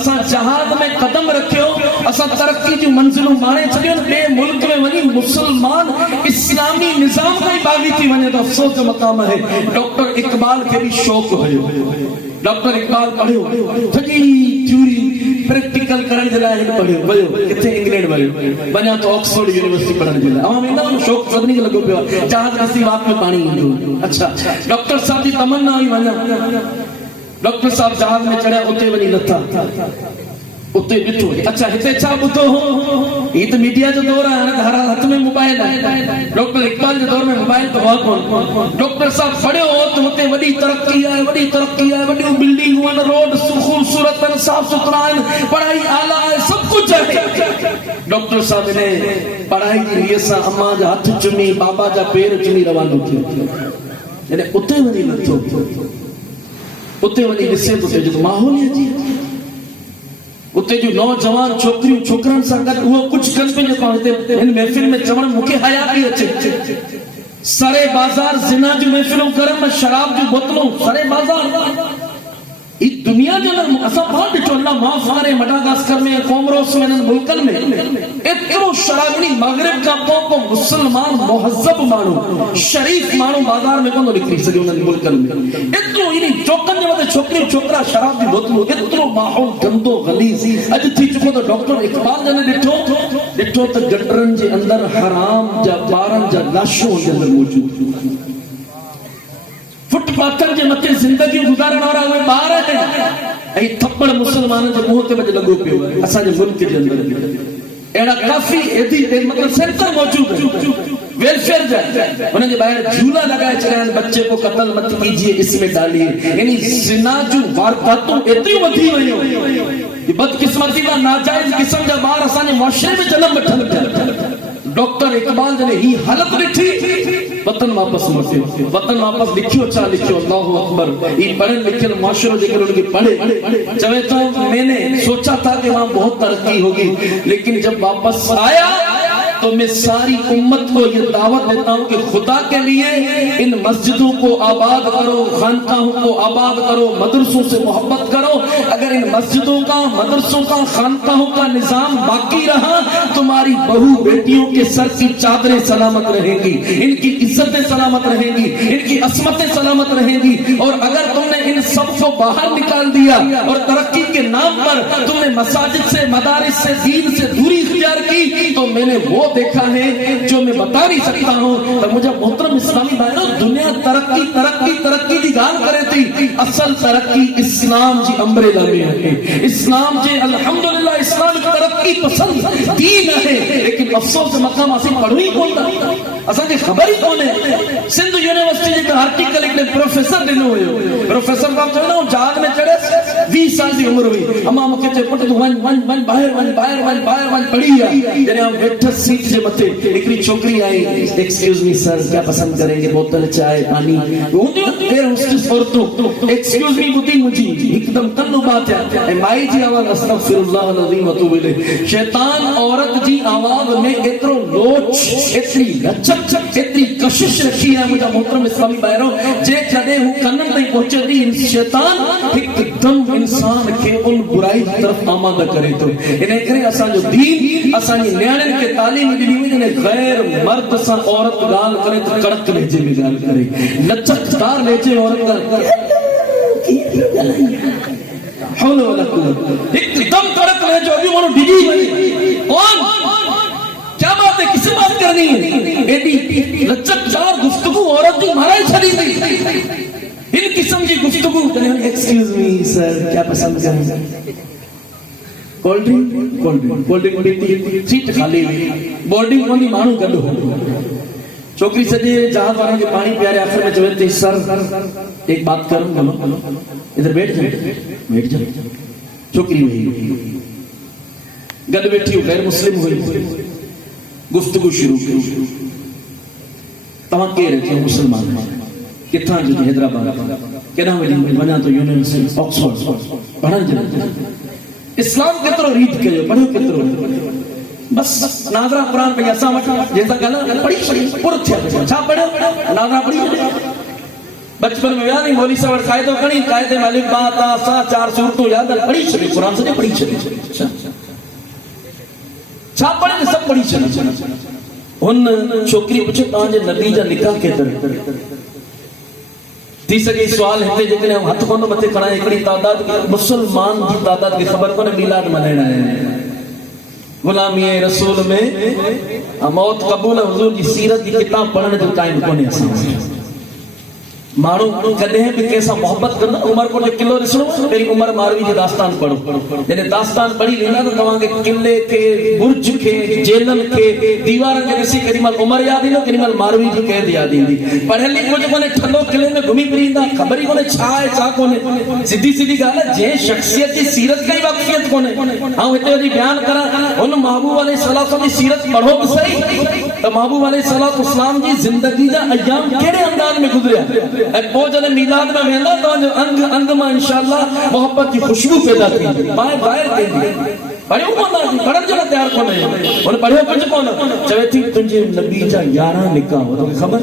असां जहाज में कदम रखियो असां तरक्की जी मंजिलूं माणे छॾियो ॿिए मुल्क में वञी मुसलमान इस्लामी निज़ाम में बागी थी वञे तो अफ़सोस जो मक़ाम है डॉक्टर इकबाल के भी शौक़ हुयो डॉक्टर इकबाल पढ़ियो सॼी थ्योरी प्रैक्टिकल करण जे लाइ पढ़ियो वियो किथे इंग्लैंड वियो वञा तो ऑक्सफोर्ड यूनिवर्सिटी पढ़ण जे लाइ अवां वेंदा न शौक़ सभिनी खे लॻो पियो जहाज रस्ती वाक में पाणी ईंदो अच्छा डॉक्टर साहब जी तमन्ना हुई वञा डॉक्टर साहब जहाज में चढ़िया उते वञी लथा उते ॾिठो अच्छा हिते छा ॿुधो हो ही तो मीडिया जो दौर है हर हाथ में मोबाइल है डॉक्टर इकबाल के दौर में मोबाइल तो हुआ कोन डॉक्टर साहब पढ़ियो तो हुते वॾी तरक्की है वॾियूं बिल्डिंगूं आहिनि रोड खूबसूरत आहिनि साफ़ सुथरा आहिनि पढ़ाई आला है सब कुछ है डॉक्टर साहब ने पढ़ाई जी रीह सां अम्मा जा हथ चुमी बाबा जा पेर चुमी रवानो थियो जॾहिं उते वञी लथो उते वञी ॾिसे तो उते जो माहौल ई अची उते जो नौजवान छोकरियों छोकरन सां गॾु उहो कुछ कनि पियो जेको हिते हिन महफ़िल में चवण मूंखे हया पई अचे सरे बाजार जिना जो महफ़िलों करन शराब जो बोतलों सरे बाजार इस दुनिया जो अंदर असा बहुत ॾिठो अल्लाह माफ़ करे मडागास्कर में कोमरोस में मुल्कन में एतिरो शराबी मगरिब का पोइ मुसलमान मुहज़्ज़ब माण्हू शरीफ माण्हू बाजार में कोन निकिरी सघे उन्हनि मुल्कन में एतिरो इन चौकनि जे मथे छोकिरियूं छोकिरा शराब जी बोतलूं एतिरो माहौल गंदो गलीज़ अॼु थी चुको त डॉक्टर इकबाल जने ॾिठो त गटरनि जे अंदर हराम जा ॿारनि जा लाशूं जे अंदर मौजूद फुटपाथनि जे मथे ज़िंदगी गुज़ारण वारा उहे ॿार आहिनि ऐं थप्पड़ मुसलमाननि जे मुंहं ते बि लॻो पियो आहे असांजे मुल्क जे अंदर अहिड़ा काफ़ी मतलब सेंटर मौजूद आहिनि वेलफेयर जा उन्हनि जे ॿाहिरि झूला लॻाए छॾिया आहिनि बच्चे को कत्ल मत कीजिए इसमें डालिए यानी ज़िना जूं वारदातूं एतिरियूं वधी वयूं बदकिस्मती जा नाजाइज़ क़िस्म जा ॿार असांजे मुआशरे में जनम वठनि पिया डॉक्टर इकबाल जने ही हालत ॾिठी वतन वापस मोटियो वतन वापस लिखियो छा लिखियो अल्लाहु अकबर ये पढ़े लिखे मुआशरो जेकर उनके पढ़े चवे तो मैंने सोचा था कि वहां बहुत तरक्की होगी लेकिन जब वापस आया तो मैं सारी उम्मत को ये दावत देता हूँ कि खुदा के लिए इन मस्जिदों को आबाद करो खानकाहों को आबाद करो मदरसों से मोहब्बत करो अगर इन मस्जिदों का मदरसों का खानकाहों का निजाम बाकी रहा तुम्हारी बहू बेटियों के सर की चादरें सलामत रहेंगी इनकी इज्जतें सलामत रहेंगी इनकी असमतें सलामत रहेंगी और अगर तुमने इन सब को बाहर निकाल दिया और तरक्की के नाम पर तुमने मसाजिद से मदारिस से दीन से दूरी इख्तियार की तो मैंने वो देखा है जो मैं बता नहीं सकता हूँ तो मुझे मोहतरम इस्लामी भाइयों दुनिया तरक्की तरक्की तरक्की की गाल करे थी असल तरक्की इस्लाम जी अम्ब्रेला में है इस्लाम जी अल्हम्दुलिल्लाह इस्लाम तरक्की पसंद दीन है लेकिन अफसोस के मकाम असी पढ़ो ही कोन था असांखे ख़बर ही कोने सिंध यूनिवर्सिटी जे आर्टिकल एक प्रोफेसर ॾिनो हुयो प्रोफेसर साहब चयो ना जहाज में चढ़े 20 साल जी उम्र हुई अम्मा मूंखे चयो पुट तूं वञ ॿाहिरि पढ़ी आ जॾहिं आउं वेठसि सीट जे मथे हिकिड़ी छोकिरी आई एक्सक्यूज मी सर क्या पसंद करेंगे बोतल चाय पानी हूंदियूं देर होस्टिस औरतूं एक्सक्यूज मी ॿुधी मुंहिंजी हिकदम तन्नू बात है माई जी आवाज़ अस्तगफिरुल्लाह अज़ीम वतूब इलैह शैतान औरत जी आवाज़ में एतिरो लोच एतिरी लचक एतिरी कशिश रखी है मुंहिंजा मोहतरम इस्लामी भाइरो जे कॾहिं हू कननि ताईं पहुचे थी शैतान हिकदम इंसान खे उन बुराई की तरफ आमादा करे थो इन करे असांजो दीन असांजी नियाणियुनि खे तालीम ॾिनी हुई जॾहिं गैर मर्द सां औरत ॻाल्हि करे त कड़क लहजे में ॻाल्हि करे लचकदार लहजे औरत एकदम कड़क लहजे अभी माण्हू डिॼी वञे कौन क्या बात है किसे बात करनी है एडी लचकदार गुफ्तगू औरत जी माराई छड़ी थी इन किस्म की गुफ्तगू एक्सक्यूज मी सर क्या पसंद करेंगे कोल्ड ड्रिंक पीती सीट खाली बोर्डिंग वाली माण्हू गॾु हो छोकरी सॼे जहाज वाले के पानी प्यारे आखिर में चवे थी सर एक बात करूं इधर बैठ जा छोकरी वही गॾु बैठी गैर मुस्लिम हुई गुफ्तगू शुरू की तव्हां केरु आहियो मुस्लमान किथां जो हैदराबाद केॾां वञा तो यूनिवर्सिटी ऑक्सफोर्ड पढ़ण जे इस्लाम केतिरो रीत कयो पढ़ियो केतिरो बस नाज़रा कुरान पे असां वटि जेसा ॻाल्हि पढ़ी पुर थिया छा पढ़ियो नाज़रा पढ़ी बचपन में विया नहीं मौली साहब क़ाइदो खणी क़ाइदे में अलिफ बा ता सा 4 सूरतूं याद पढ़ी छॾी कुरान सॼो पढ़ी छॾी छा पढ़ी सब पढ़ी छॾी हुन छोकरी पुछे तव्हांजे नबी जा निकाह केतिरा थी सके सवाल हिते जेकॾहिं हथ कोन मथे खणाए हिकिड़ी तादाद मुसलमान जी तादाद खे ख़बर कोन्हे मीलाद मल्हाइण आया गुलामी रसूल में मौत क़बूल हुजूर जी सीरत जी किताब पढ़ण जो टाइम कोन्हे असां माण्हू कॾहिं बि कंहिंसां मोहब्बत कंदा उमरकोट जो किलो ॾिसणो पहिरीं उमर मारवी जी दास्तान पढ़ो जॾहिं दास्तान पढ़ी वेंदा त तव्हांखे किले खे बुर्ज खे जेलनि खे दीवारनि खे ॾिसी केॾीमहिल उमर यादि ईंदो केॾीमहिल मारवी जी क़ैद यादि ईंदी पढ़ियल लिखियल जो कोन्हे ठंडो किले में घुमी फिरी ईंदा ख़बर ई कोन्हे छा आहे छा कोन्हे सिधी सिधी ॻाल्हि आहे जंहिं शख़्सियत जी सीरत खे ई वाक़िफ़ियत कोन्हे ऐं हिते वरी बयानु करां हुन महबूब अलैहिस्सलाम जी सीरत पढ़ो त सही त महबूब अलैहिस्सलाम जी ज़िंदगी जा अयाम कहिड़े अंदाज़ में गुज़रिया ऐं पोइ जॾहिं मीलाद में वेंदा तव्हांजो अंग अंग मां इंशाअल्लाह मोहब्बत जी खुशबू पैदा थींदी, पाए ॿाहिरि थींदी। पढ़ियो कोन, पढ़ण जो तयारु कोन आहियो, हुन पढ़ियो कुझु कोन। चवे थी तुंहिंजे नबी जा 11 निकाह, तोखे ख़बर?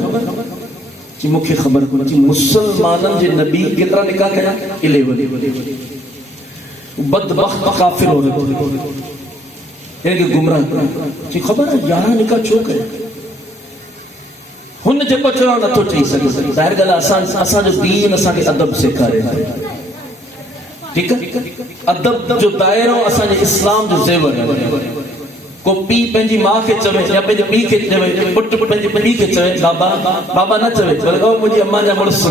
जी मूंखे ख़बर कोन। जी मुसलमाननि जे नबी केतिरा निकाह कया? 11। बदबख्त काफिर हो इनके गुमराह जी ख़बर है 11 निकाह छो कया? हुन जेको चवणु नथो चई सघे। ज़ाहिर ॻाल्हि आहे असांजो दीन असांखे अदब सेखारे, ठीकु आहे? अदब जो दायरो असांजे इस्लाम जो ज़ेवर आहे। को पीउ पंहिंजी माउ खे चवे या पंहिंजे पीउ खे चवे, पुटु पंहिंजे पीउ खे चवे बाबा, बाबा न चवे, भले ओ मुंहिंजी अम्मा जा मुड़ुस।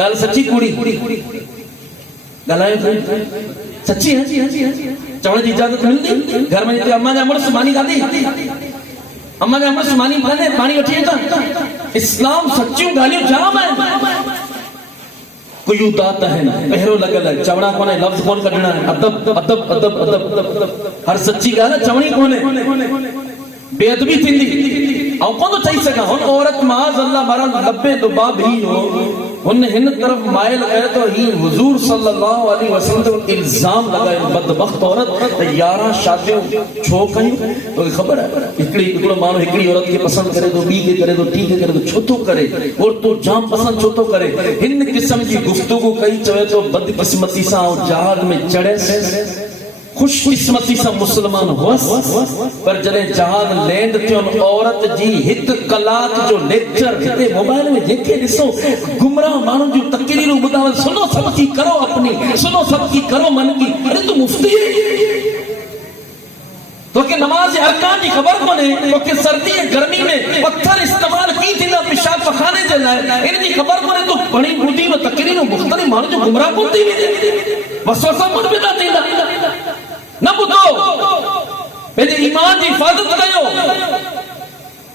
ॻाल्हि सची कूड़ी ॻाल्हायो सची है? चवण जी इजाज़त मिलंदी? घर में हिते अम्मा जा मुड़ुस मानी कान्हे, अम्मा जा मुड़ुस मानी कान्हे, पाणी वठी अचां? इस्लाम सचियूं ॻाल्हियूं जाम आहिनि। कोई दात है ना पहिरो लॻल आहे, चवणा कोन्हे, लफ़्ज़ कोन कढणा आहे। अदब अदब अदब अदब हर सच्ची ॻाल्हि चवणी कोन्हे, बेअदबी थींदी। ऐं कोन थो चई सघां हुन औरत माज़ अल्लाह मरण लबे दुबाब ही हो, हुन हिन तरफ़ माइल कयो तो ही हुजूर सल्लल्लाहु अलैहि वसल्लम इल्ज़ाम लगायो बदबख्त औरत 11 शादियूं छो कयूं? तोखे ख़बर है? हिकिड़ो माण्हू हिकिड़ी औरत खे पसंद करे तो, ॿी खे करे तो, टी खे करे तो, छो थो करे? और तू जाम पसंद छो थो करे? हिन क़िस्म जी गुफ्तगू कई। चवे तो बदकिस्मती सां जहाज में चढ़ियसि, खुशकिस्मती सां मुसलमान हुअसि, पर जॾहिं जहाज लैंड थियो औरत जी 1 कलाक जो लेक्चर हिते मोबाइल में जेके ॾिसो गुमराह माण्हू जूं तकरीरूं ॿुधाव, सुनो सब की करो अपनी, सुनो सब की करो मन की। अरे तू मुफ्ती तोखे नमाज जे अरकान जी ख़बर कोन्हे, तोखे सर्दी ऐं गर्मी में पत्थर इस्तेमाल की थींदा पेशाब पखाने जे लाइ, इन जी ख़बर कोन्हे। तू पढ़ी ॿुधी में तकरीरूं मुख़्तलिफ़ माण्हू जो गुमराह कोन थी वेंदे, वसवसा कोन पैदा थींदा। न ॿुधो, पंहिंजे ईमान जी हिफ़ाज़त कयो।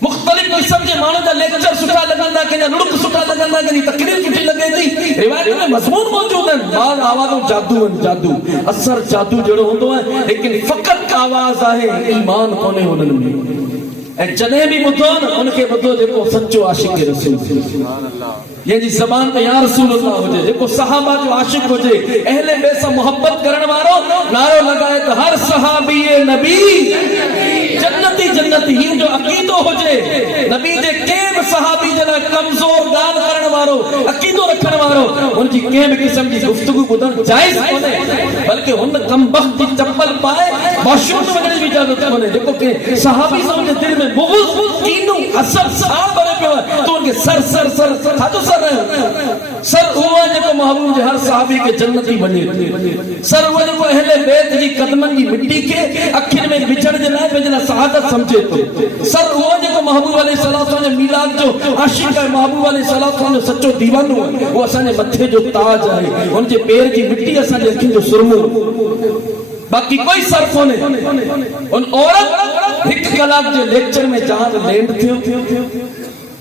मुख़्तलिफ़ क़िस्म जे माण्हू जा लेक्चर सुठा लॻंदा, कंहिंजा लुड़क सुठा लॻंदा, कंहिंजी तकरीर सुठी लॻे थी। रिवायत में मज़मून मौजूद आहिनि। बाज़ आवाज़ूं जादू आहिनि, जादू असर जादू जहिड़ो हूंदो आहे, लेकिन फ़क़त आवाज़ आहे, ईमान कोन्हे हुननि में। ऐं जॾहिं बि ॿुधो न उनखे ॿुधो जेको सचो आशिक़ रसूल, जंहिंजी ज़बान ते या रसूल अल्लाह हुजे, जेको सहाबा जो आशिक़ हुजे, अहले बैत सां मोहब्बत करण वारो नारो लगाए त हर सहाबी नबी जन्नती जन्नती, ही जो अक़ीदो हुजे। नबी जे कंहिं बि सहाबी जे लाइ कमज़ोर ॻाल्हि करण वारो, अक़ीदो रखण वारो, उनजी कंहिं बि क़िस्म जी गुफ़्तगू ॿुधणु जाइज़ कोन्हे, बल्कि हुन कमबख़्त जी चप्पल पाए वॉशरूम में वञण जी इजाज़त कोन्हे। जेको के सहाबी सां उनजे दिलि में बुग़्ज़, कीनू, हसद सां भरे पियो आहे, तो उनखे सर सर सर छाजो सर सर उहो जेको महबूब जे हर सहाबी के जन्नती बने, सर उहो जेको अहले बैत जी कदमनि जी मिट्टी के अखियुनि में विझण जे लाइ पंहिंजे लाइ सआदत समझे थो। सर उहो जेको महबूब अलैहिस्सलाम जे मीलाद जो आशिक़ आहे, महबूब अलैहिस्सलाम जो सच्चो दीवानो आहे, उहो असांजे मथे जो ताज आहे, हुनजे पेर जी मिट्टी असांजे अखियुनि जो सुरमो, बाक़ी कोई सर कोन्हे। उन औरत 1 कलाक जे लेक्चर में जहाज लैंड थियो,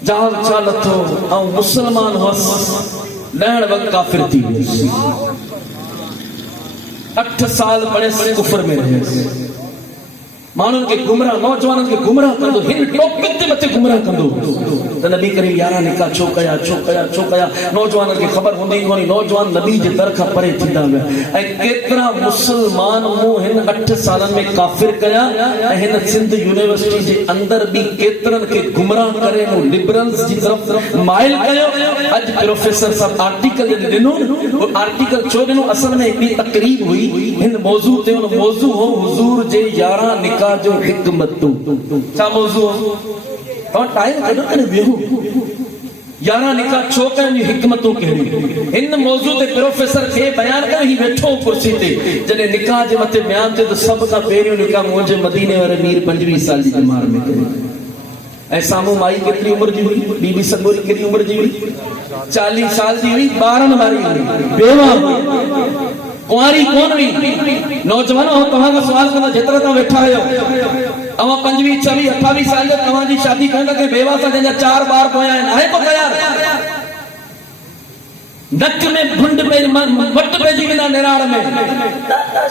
जहाज छा लथो ऐं मुसलमान हुअसि, लहण वक़्तु काफ़िर थी वियुसि। 8 साल पढ़ियसि, कुफर में रहियसि, माण्हुनि खे गुमराह, नौजवाननि खे गुमराह कंदो, हिन टॉपिक ते मथे गुमराह कंदो। त नबी करीम 11 निकाह छो कया, छो कया, छो कया? नौजवाननि खे ख़बर हूंदी कोन्हे, नौजवान नबी जे दर खां परे थींदा विया। ऐं केतिरा मुसलमान मूं हिन 8 सालनि में काफ़िर कया, ऐं हिन सिंध यूनिवर्सिटी जे अंदर बि केतिरनि खे गुमराह करे मूं लिबरल्स जी तरफ़ माइल कयो। अॼु प्रोफेसर साहब आर्टिकल ॾिनो, उहो आर्टिकल छो ॾिनो? असल में हिकिड़ी तकरीब हुई हिन मौज़ू ते, हुन मौज़ू हो हुज़ूर जे 11 निकाह जो हिकमतूं। छा मौज़ू हो? तव्हां टाइम कढो करे वेहो, 11 निकाह छो करण जी हिकमतूं कहिड़ियूं? हिन मौज़ू ते प्रोफेसर खे बयान कयो, ही वेठो कुर्सी ते, जॾहिं निकाह जे मथे बयान थियो त सभ खां पहिरियों निकाह मुंहिंजे मदीने वारे मीर 25 साल जी बीमार में कयो। ऐं साम्हूं माई केतिरी उमिरि जी हुई? बीबी सगोरी केतिरी उमिरि जी हुई? 40 साल जी हुई, 12 वारी हुई, बेवा, कुंवारी कोन हुई। नौजवान हो, तव्हां खां सवाल कंदा, जेतिरा तव्हां वेठा आहियो, अवां 25, 26, 28 साल जो तव्हांजी शादी कंदा के बेवा सां जंहिंजा 4 ॿार पोयां आहिनि, आहे को तयार? नक में भुंड पे वट पइजी वेंदा निराण में।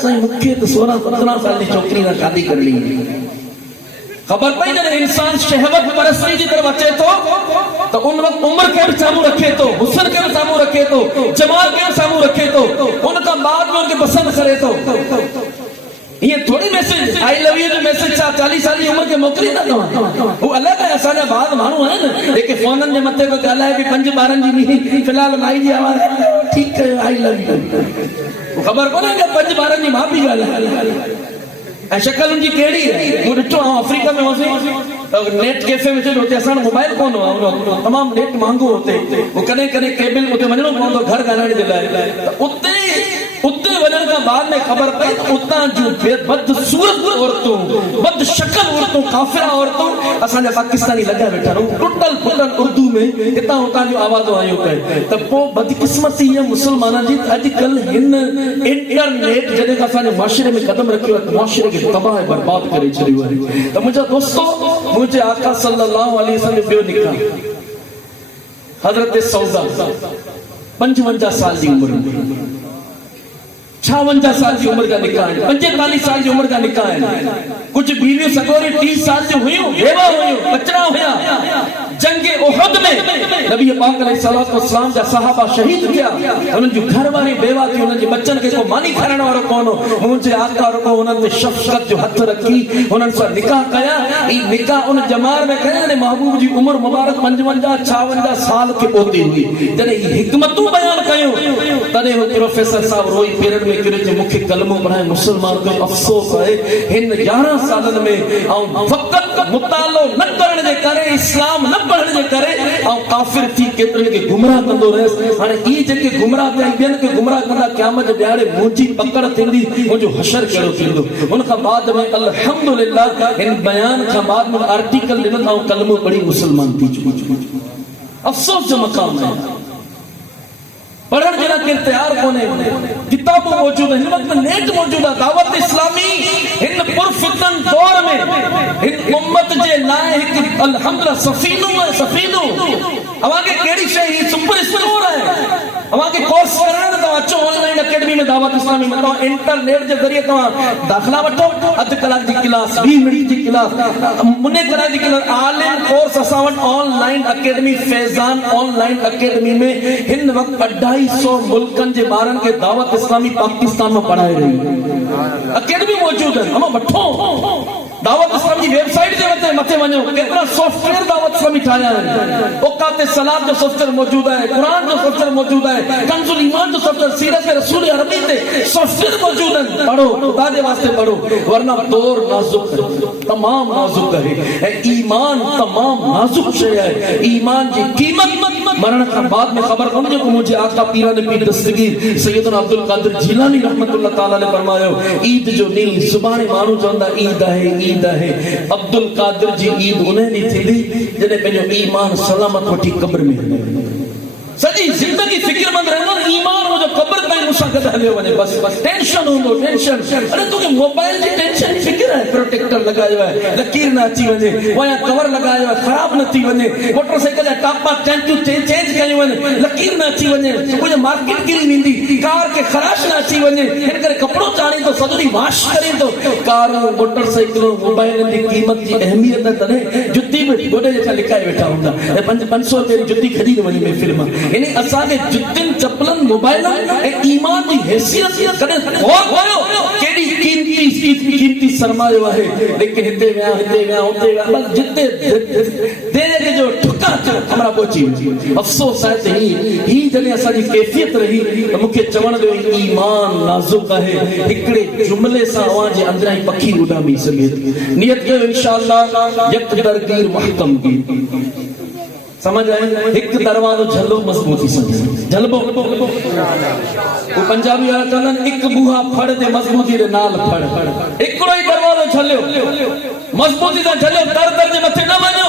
साईं मूंखे त 16-17 साल जी छोकिरी सां शादी करणी। ख़बर पई जॾहिं इंसान शहवत परस्ती जी तरफ़ अचे थो तो उन वक्त उम्र के भी सामू रखे तो, हुस्न के भी सामू रखे तो, जमाल के भी सामू रखे तो, उनका बाद में उनके पसंद करे तो ये थोड़ी मैसेज आई लव यू जो मैसेज 40 साल की उम्र के मोकली ना वो अलग है। असांजा बाद माण्हू है न जेके फोननि जे मथे को ॻाल्हाए कि 5 ॿारनि जी मीटिंग फिलहाल माई जी आवाज़ ठीक है आई लव यू खबर कोन्हे कि 5 ॿारनि जी मां बि ॻाल्हाए ऐं शक्ल उनजी कहिड़ी है। वो ॾिठो अफ्रीका में होसीं नेट कैफे में होते असां मोबाइल कोन हो तमामु नेट महांगो होते वो कॾहिं कॾहिं केबल उते वञणो पवंदो घर ॻाल्हाइण जे लाइ उते वञण खां बाद में ख़बर पई त उतां जूं बदसूरत औरतूं बद शक्ल औरतूं काफ़िरा औरतूं असांजा पाकिस्तानी लॻा वेठा टुटल फुटल उर्दू में हितां हुतां जूं आवाज़ूं आयूं पई त पोइ बदकिस्मती इहा मुसलमाननि जी अॼुकल्ह हिन इंटरनेट जॾहिं खां असांजे मुआशिरे में कदम रखियो आहे मुआशिरे खे तबाह ऐं बर्बाद करे छॾियो आहे। त मुंहिंजा दोस्तो मुंहिंजे आका सल्लल्लाहु अलैहि वसल्लम ॿियो निकाह हज़रत सौदा 55 साल जी उम्र में 56 साल की उम्र का निकाह है, 45 साल की उम्र का निकाह है। कुछ बीवियों सगोरी 30 साल जो हुई बेवा हुई बचड़ा हुआ जंगे उहद में नबी पाक अलैहिस्सलातु वस्सलाम जा सहाबा शहीद किया उन जो घर वाली बेवा थी उन जे बच्चन के को मानी खरण वारो कोनो मुझे आका रुको उन ते शफकत जो हथ रखी उन से निकाह कया। ई निकाह उन जमार में कया ने महबूब जी उम्र मुबारक 55 56 साल के पोती हुई जने हिकमतू बयान कयो तने वो प्रोफेसर साहब रोई पेरन में गिरे जे मुख्य कलमो पढ़ाए मुसलमान को अफसोस है इन 11 सालन में औ फकत मुतालो न करण जे करे इस्लाम न पढ़ण जे करे औ काफिर थी केतरे के गुमराह कंदो रहे हाने ई जेके गुमराह थे बेन के गुमराह कंदा क़यामत जे ॾियारे मुंजी पकड़ थींदी मुंजो हशर कहिड़ो थींदो। उन खां बाद में अल्हम्दुलिल्लाह इन बयान खां बाद में आर्टिकल ॾिनो ऐं कलमो पढ़ी मुसलमान थी चुको। अफसोस जो मकाम है पढ़ण जरा के तैयार कोने किताबों मौजूद है इन वक्त नेट मौजूद है दावत इस्लामी इन पुरफितन दौर में इन उम्मत जे लाए एक अल्हम्दुलिल्लाह सफीनो अवाके केड़ी शय सुपर स्टोर है अवाके कोर्स करण तो अचो ऑनलाइन एकेडमी में दावत इस्लामी में तो इंटरनेट के जरिए तो दाखला वठो अध कलाक की क्लास 20 मिनट की क्लास मुने कलाक की क्लास आलिम कोर्स असावट online academy Faizan online academy में इन वक्त 250 मुल्कन के बारन के दावत इस्लामी पाकिस्तान में पढ़ाई रही एकेडमी मौजूद है हम वठो दावत इस्लामी वेबसाइट जे मथे वञो केतिरा सॉफ्टवेयर दावत इस्लामी ठाया है औकात सलात जो सॉफ्टवेयर मौजूद है कुरान जो सॉफ्टवेयर मौजूद है कंजुल ईमान जो सॉफ्टवेयर सीरत रसूल अरबी ते सॉफ्टवेयर मौजूद है पढ़ो खुदा के वास्ते पढ़ो वरना दौर नाजुक है तमाम नाजुक है ईमान तमाम नाजुक शय है ईमान की कीमत मरण के बाद में खबर कोन जो मुझे आका पीरा ने पीर दस्तगीर सैयदना अब्दुल कादिर जिलानी रहमतुल्लाह ताला ने फरमायो ईद जो नी सुभाणे मानू चंदा ईद है अब्दुल कादिर जी ईद उन्हें नहीं थी जने पेजो ईमान सलामत वठी कब्र में सजी जिंदगी फिक्रमंद रहंदो ईमान मुझो कब्र ताईं मुसा गद हलियो वने बस टेंशन होंदो टेंशन अरे तोके मोबाइल जी टेंशन फिक्र है प्रोटेक्टर लगायो है लकीर ना अची वने वया कवर लगायो है खराब न थी वने मोटरसाइकिल जा टापा चेंज कयो वने लकीर ना अची वने कुछ मार्केट गिरी वेंदी कार के खराश ना अची वने इन करे कपड़ो चाणी तो सदरी वाश करे तो कार मोटरसाइकिल मोबाइल की कीमत की अहमियत तने जुत्ती में गोडे जैसा लिखाए बैठा हुंदा 500 तेरी जुत्ती खरीद वनी में फिल्म यानी असांजे जुतिन चपलन मोबाइल ए ईमान की हैसियत कदे और कयो केडी कीमती सरमायो है लेकिन हिते वया होते बस जिते देने के जो ठुका हमरा पहुंची अफसोस है ते ही जने असांजी कैफियत रही मुखे चवण जो ईमान नाजुक है एकड़े जुमले सा आवाज जे अंदर ही पखी उड़ामी सके नियत कयो इंशाअल्लाह यक दरगीर महकम की समझ आए एक दरवाजो झलो मजबूती से झलबो वो पंजाबी वाला चलन एक बूहा फड़ दे मजबूती रे नाल फड़ एकड़ो ही दरवाजो झलियो मजबूती से झलियो दर जे मथे न वणो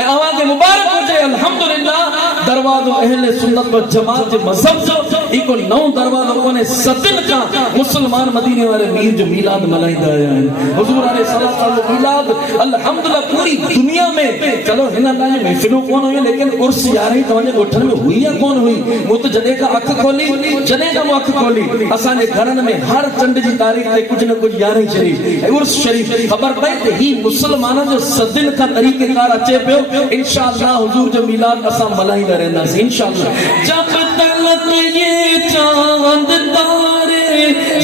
ए आवाज मुबारक हुजे अल्हम्दुलिल्लाह दरवाजो अहले सुन्नत व जमात जे मजहब जो इको नौ दरवाज़ो कोने सदिन का मुसलमान मदीने वाले मीर जो मीलाद मनाइंदा आया है हुजूर अलैहिस्सलाम जो मीलाद अल्हम्दुलिल्लाह पूरी दुनिया में चलो हिन लाइ महफिलों कोन हुई लेकिन उर्स यार तव्हांजे ॻोठनि में हुई या कोन हुई मूं त जॾहिं खां अख खोली जॾहिं खां मूं अख खोली असांजे घरनि में हर चंड जी तारीख़ ते कुझु न कुझु यारहीं शरीफ़ उर्स शरीफ़ ख़बर पई त ही मुसलमाननि जो सदिन खां तरीक़ेकार अचे पियो इंशाअल्लाह हुजूर जो मीलाद असां मल्हाईंदा रहंदासीं इंशाअल्लाह जब तलक ये चांद तारे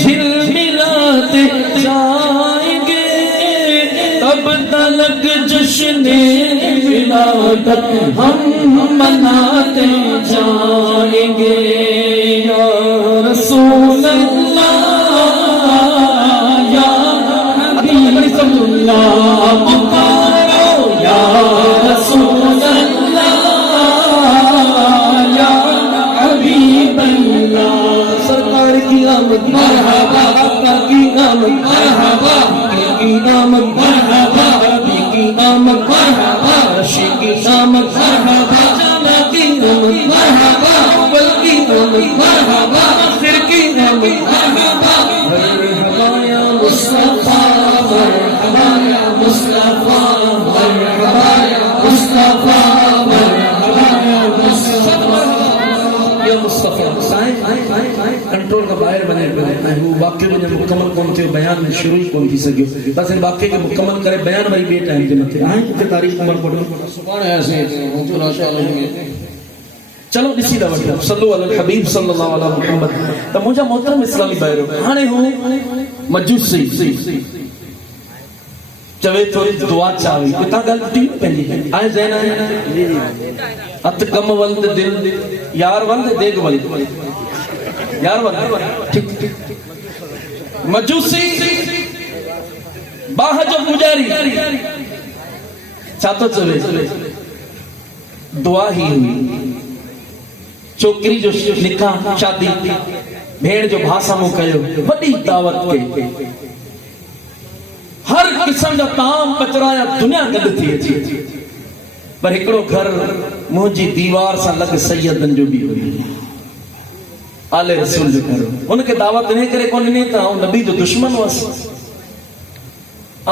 झिलमिलाते जाएंगे तब तलक जश्न विलादत हम मनाते जाएंगे या रसूल अल्लाह या हबीबुल्लाह पुकारो या रसूल अल्लाह या हबीबुल्लाह सरकार की आमद मरहबा आका की आमद मरहबा की आमद मरहबा की आमद मरहबा की आमद मरहबा जाना की आमद मरहबा अव्वल की आमद मरहबा आखिर की आमद मरहबा मरहबा या मुस्तफा मरहबा या मुस्तफा मरहबा या मुस्तफा मरहबा या मुस्तफा या मुस्तफा कंट्रोल का बाहर बने पे वो वाक्य में जब मुकम्मल कोन थे बयान में शुरू ही कोन थी सके बस इन वाक्य के मुकम्मल करे बयान भाई बे टाइम ते मथे आए के तारीख उमर पढ़ो सुभान ऐसे तो माशाअल्लाह चलो ॾिसी था वठूं सल्लु अलल हबीब सल्लल्लाहु अलैहि मुहम्मद त मुंहिंजा मोहतरम इस्लामी भाइरो हाणे हू मजूसी चवे थोड़ी दुआ चावी किता गल थी पंहिंजी आए ज़हन आए हथ कम वल ते दिल यार वल ते देग वल यार वल ठीक मजूसी बाह जो पुजारी छा तो चवे दुआ ही हुई छोकरी जो निकाह शादी भेड़ जो भाषा में कयो वडी दावत के हर किस्म जा ताम पचराया दुनिया गद थी अची पर एकड़ो घर मुंहिंजी दीवार सां लग सैयदन जो भी हुई आले रसूल जो घर उनके दावत इने करे कोन ॾिनी त नबी जो दुश्मन हुअस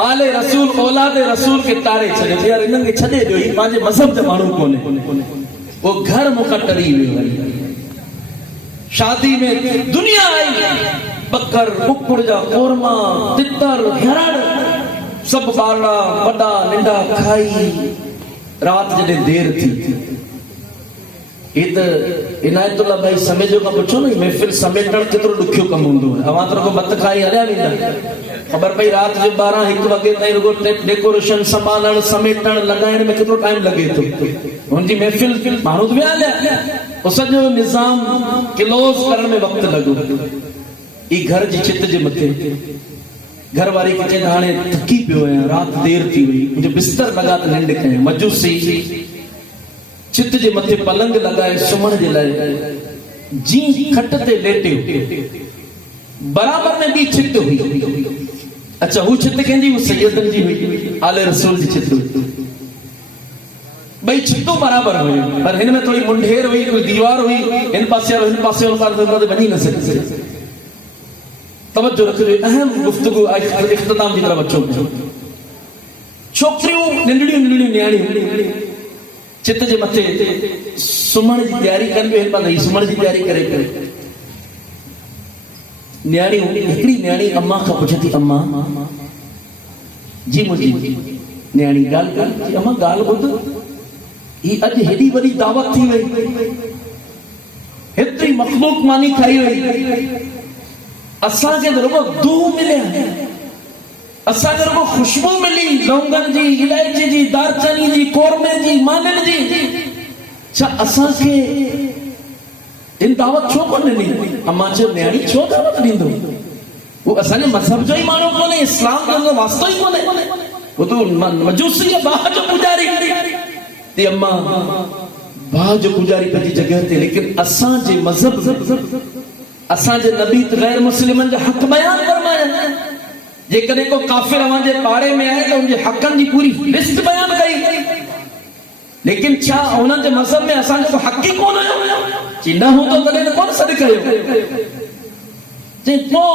आले रसूल औलाद रसूल के तारे छॾे यार इन्हनि खे छॾे ॾियो ही पंहिंजे मज़हब जा माण्हू कोन्हे वो घर मूंखां टरी वियो शादी में दुनिया आई बकर कुकुड़ जा कोरमा तितर हरण सब बारड़ा वॾा नंढा खाई रात जॾहिं देर थी ये तो इनायतुल्लाह भाई समेजो का पुछो न महफिल समेटण केतिरो ॾुखियो कमु हूंदो आहे अवां त रुगो बत खाई हलिया वेंदा ख़बर पई रात जो 12-1 वगे ताईं रुगो डेकोरेशन संभालण समेटण लॻाइण में केतिरो टाइम लॻे थो हुनजी महफिल माण्हू त विया हलिया उहो सॼो निज़ाम क्लोज़ करण में वक़्तु लॻो ई घर जी छित जे मथे घर वारी खे चई हाणे थकी पियो आहियां रात देर थी वई मुंहिंजो बिस्तर लॻा त निंड कयां मजूसी छित जे मथे पलंग लगाए सुमण जे लाइ जी खट ते लेटियो बराबर में भी छित हुई अच्छा हू छित कंहिंजी हू सैयदन जी हुई आले रसूल जी छित हुई भाई छितो बराबर हुई पर हिन में थोड़ी मुंढेर हुई कोई दीवार हुई इन पासे और इन पासे उन पासे बनी न सके तवज्जो रखियो अहम गुफ्तगू इख्तिताम जी तरफ अचो छोकरियूं नंढड़ियूं नंढड़ियूं न्याणियूं चित जे मथे सुमण जी तैयारी कनि पियो हिन पासे सुमण जी तैयारी करे करे न्याणी हिकड़ी न्याणी अम्मा खां पुछे थी अम्मा जी मुंहिंजी न्याणी ॻाल्हि कर अम्मा ॻाल्हि ॿुध ही अॼु हेॾी वॾी दावत थी वई हेतिरी मखलूक मानी खाई वई असांखे त रुगो दूह मिलिया असांखे रुगो खुशबू मिली लौंगन जी इलायची जी दालचीनी जी कोरमे जी मानन जी छा असांखे इन दावत छो कोन ॾिनी अम्मा चयो न्याणी छो दावत ॾींदो वो असांजे मज़हब जो ई माण्हू कोन्हे इस्लाम जो वास्तो ई कोन्हे वो तो मजूसी बाह जो पुजारी ते अम्मा बाह जो पुजारी पंहिंजी जगह ते लेकिन असांजे मज़हब असांजे नबी गैर मुस्लिमन जो हक़ बयान फरमाया जेकॾहिं को काफ़िर अवां जे पाड़े में आहे त उनजे हक़नि जी पूरी लिस्ट बयान कई लेकिन छा उन्हनि जे मज़हब में असांजो हक़ ई कोन हुयो जी, न हूंदो तॾहिं त कोन सॾु कयो जी। पोइ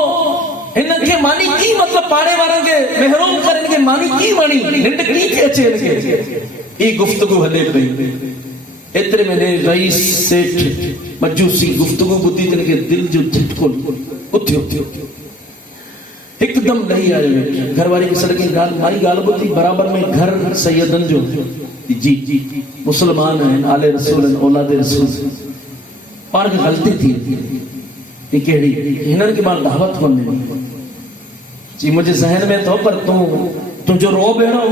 हिनखे मानी की मतिलबु पाड़े वारनि खे महिरूम करे हिनखे मानी की वणी, निंड की थी अचे हिनखे, ई गुफ़्तगू हले पई। एतिरे में रईस सेठ मजूसी गुफ़्तगू ॿुधी त हिनखे दिलि जो झटको उथियो, हिकदम ॾही आयो। घरवारी खे सॾकी ॻाल्हि माई ॻाल्हि ॿुधी बराबर में घर सैयदनि जो जी मुसलमान आहिनि, आले रसूल आहिनि, औलादे रसूल, पाण खे ग़लती थी कहिड़ी, हिननि खे मां दावत कोन ॾिनी जी, मुंहिंजे ज़हन में थो पर तुंहिंजो रोब अहिड़ो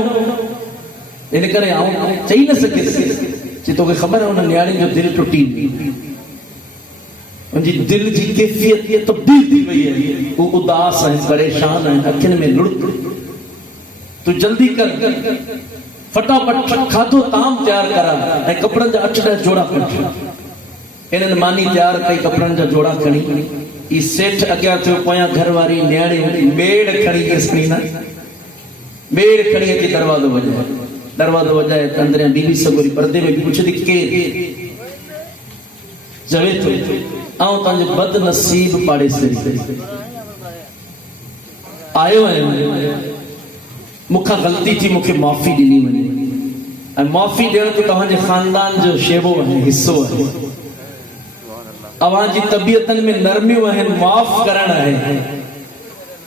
इन करे आउं चई न सघियसि जी, तोखे ख़बर आहे हुन न्याणी जो दिलि टुटी, उनजी दिलि जी कैफ़ियत तब्दील थी वई आहे, हू उदास आहिनि, परेशान आहिनि, अखियुनि में लुड़क, तूं जल्दी कर फटाफट खाधो ताम तैयार करा ऐं कपड़नि जा 8-10 जोड़ा पठ। इन्हनि मानी तैयार कई कपड़नि जा जोड़ा खणी, ई सेठ अॻियां थियो, पोयां घरवारी न्याणी बेड़ खणी केसि न बेड़ खणी अची दरवाज़ो वॼाए अंदरियां बीबी सगोरी पर्दे में पुछंदी केरु, चवे थो आउं तव्हांजो बदनसीब पाड़ेसरी आयो आहियां, मूंखां ग़लती थी, मूंखे माफ़ी ॾिनी वञे, ऐं माफ़ी ॾियण त तव्हांजे ख़ानदान जो शेबो आहे, हिसो आहे, अव्हांजी तबियतनि में नरमियूं आहिनि, माफ़ करण आहे,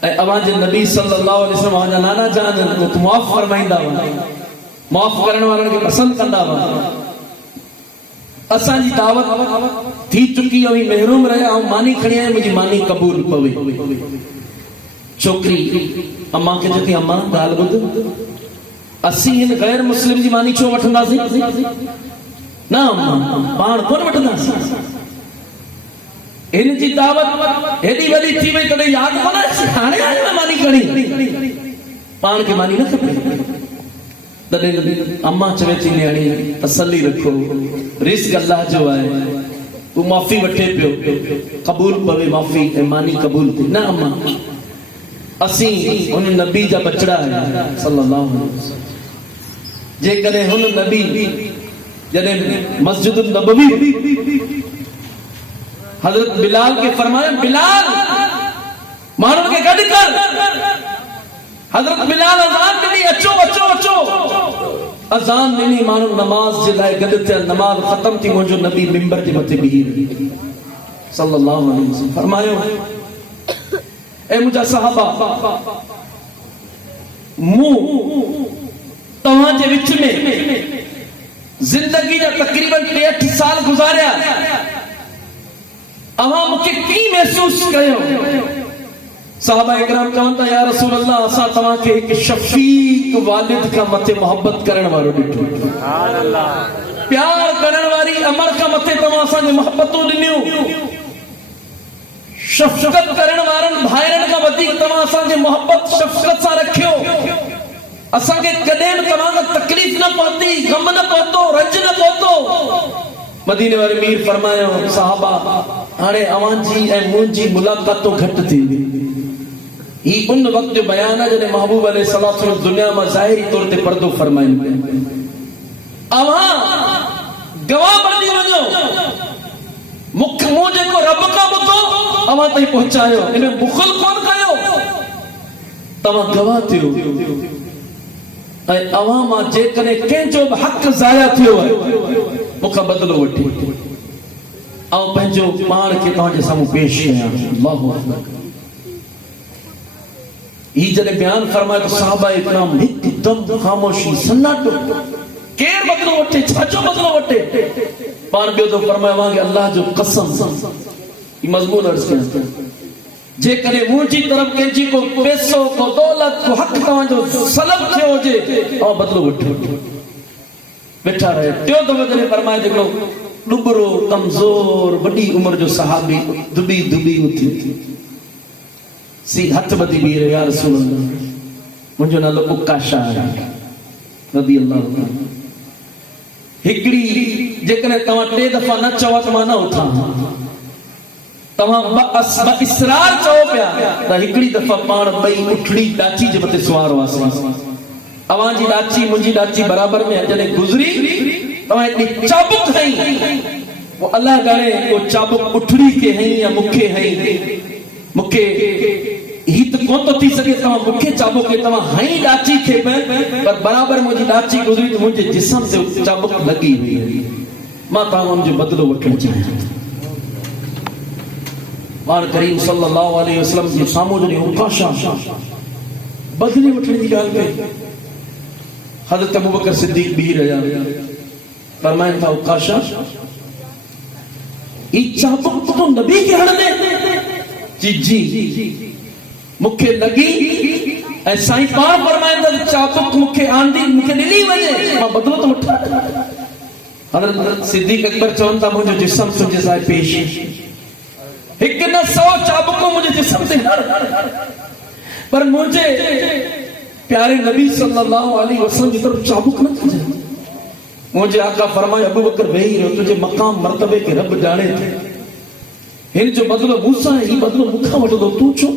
ऐं अव्हांजे नबी सल्लल्लाहु अलैहि वसल्लम अव्हांजा नाना जान माफ़ फरमाईंदा हुआ, माफ़ करण वारनि खे पसंदि कंदा हुआ। असांजी दावत थी चुकी हुई, महरूम रहिया, ऐं मानी खणी आया, मुंहिंजी मानी क़बूल पवे। छोकिरी अम्मा खे चई, अम्मा ॻाल्हि ॿुध, असीं हिन गैर मुस्लिम जी मानी छो वठंदासीं? न अम्मा, पाण कोन वठंदासीं, हिन जी दावत हेॾी वॾी थी वई तॾहिं यादि कोन आहे, हाणे आयो मानी खणी, पाण खे मानी न खपे। तॾहिं अम्मा चवे थी, न्याणी तसल्ली रखो, रिस्क अल्लाह जो आहे, तूं माफ़ी वठे पियो, क़बूल पवे माफ़ी ऐं मानी क़बूल थी। न अम्मा, असीं हुन नबी जा बचड़ा आहियूं सल्लल्लाहु अलैहि वसल्लम, जेकॾहिं हुन नबी जॾहिं मस्जिद नबवी हज़रत बिलाल खे फरमाया, बिलाल माण्हुनि खे गॾु कर, हज़रत बिलाल अज़ान ॾिनी, अचो अचो अचो, अज़ान ॾिनी, माण्हू नमाज़ जे लाइ गॾु थिया, नमाज़ ख़तम थी, मुंहिंजो नबी मिंबर जे मथे बीही सल्लल्लाहु अलैहि वसल्लम फरमायो, ऐ मुंहिंजा सहाबा, मूं तव्हांजे विच में ज़िंदगी जा तक़रीबन 63 साल गुज़ारिया, अव्हां मूंखे कीअं महसूस कयो? साहबा इकराम चवनि था, या रसूल अल्लाह, असां तव्हांखे हिकु शफ़ीक वालिद खां मथे मोहब्बत करण वारो ॾिठो, प्यार करण वारी अमर खां मथे तव्हां असांखे मोहब्बतूं ॾिनियूं, शफ़क़त करण वारनि भाइरनि खां वधीक तव्हां असांखे मोहब्बत शफ़क़त सां रखियो, असांखे कॾहिं बि तव्हां खां तकलीफ़ न पहुती, गम न पहुतो, रंज न पहुतो। मदीने वारे मीर फरमायो, साहबा हाणे अव्हांजी ऐं मुंहिंजी मुलाक़ातूं घटि थींदी, ही उन वक़्त जो बयान है जॾहिं महबूब अलैहिस्सलाम दुनिया में ज़ाहिरी तौर ते पर्दो फरमाइनि पिया। अव्हां गवाह बणी वञो, मूं जेको रब खां ॿुधो अव्हां ताईं पहुचायो, इन बुख़ल कोन कयो, तव्हां गवाह थियो, ऐं अव्हां मां जेकॾहिं कंहिंजो बि हक़ ज़ाया थियो आहे, मूंखां बदिलो वठी ऐं पंहिंजो पाण खे तव्हांजे साम्हूं पेश कयां। अल्लाहु अकबर। ही जॾहिं बयान फरमाए तो साहबा इकराम हिकदम ख़ामोशी, सन्नाटो, केर बदिलो वठे, छाजो बदिलो वठे? पाण ॿियो तो फरमायो कि अल्लाह जो कसम, ही मज़मून अर्ज़ कयां, जेकॾहिं मुंहिंजी तरफ़ कंहिंजी को पैसो, को दौलत, को हक़ तव्हांजो सलब थियो हुजे, ऐं बदिलो वठो, वेठा रहे। टियों दफ़ो जॾहिं फरमाए जेको ॾुबरो, कमज़ोर, वॾी उमिरि जो सहाबी दुबी दुबी उथी सी हथ ॿधी बीह रहियो, या रसूल अल्लाह, मुंहिंजो नालो उकाशा आहे रज़ी अल्लाह ताला। हिकिड़ी जेकॾहिं तव्हां 3 दफ़ा न चओ त मां न उथां, तव्हां इसरार चओ पिया त हिकिड़ी दफ़ा पाण ॿई उठड़ी ॾाची जे मथे सुवार हुआसीं। अव्हांजी ॾाची मुंहिंजी ॾाची बराबर में जॾहिं गुज़री तव्हां हिकिड़ी चाबुक हई वो अल्लाह ॼाणे वो चाबुक उठड़ी के हई या मूंखे हई मूंखे ही तो कोन तो थी सके तव्हां मूंखे चाबुक के तव्हां हई ॾाची खे पर बराबर मुंहिंजी ॾाची गुज़री तो मुंहिंजे जिस्म ते चाबुक लगी हुई मां तव्हां जो बदिलो वठणु चाहियां पाण करीम सल्लल्लाहु अलैहि वसल्लम जे साम्हूं जॾहिं उकाशा बदिले वठण जी ॻाल्हि कई हज़रत अबू बकर सिद्दीक़ बीह रहिया फरमाइनि था उकाशा ई चाबुक तो नबी खे हणंदे जी जी मूंखे लगी ऐं साईं पाण फरमाइनि था चाबुक मूंखे आंदी मूंखे ॾिनी वञे मां बदिलो थो वठां हज़रत सिद्दीक़ अकबर चवनि था मुंहिंजो जिस्म तुंहिंजे सां पेश हिकु न 100 चाबुकूं मुंहिंजे जिस्म ते पर मुझे प्यारे नबी सल्लल्लाहु अलैहि वसल्लम की तरफ चाबुक न थी जाए मुझे आका फरमाए अबू बकर वेही रहो तुझे मकाम मर्तबे के रब जाने थे हिन जो बदलो मूसा है ही बदलो मुखा वठंदो तू छो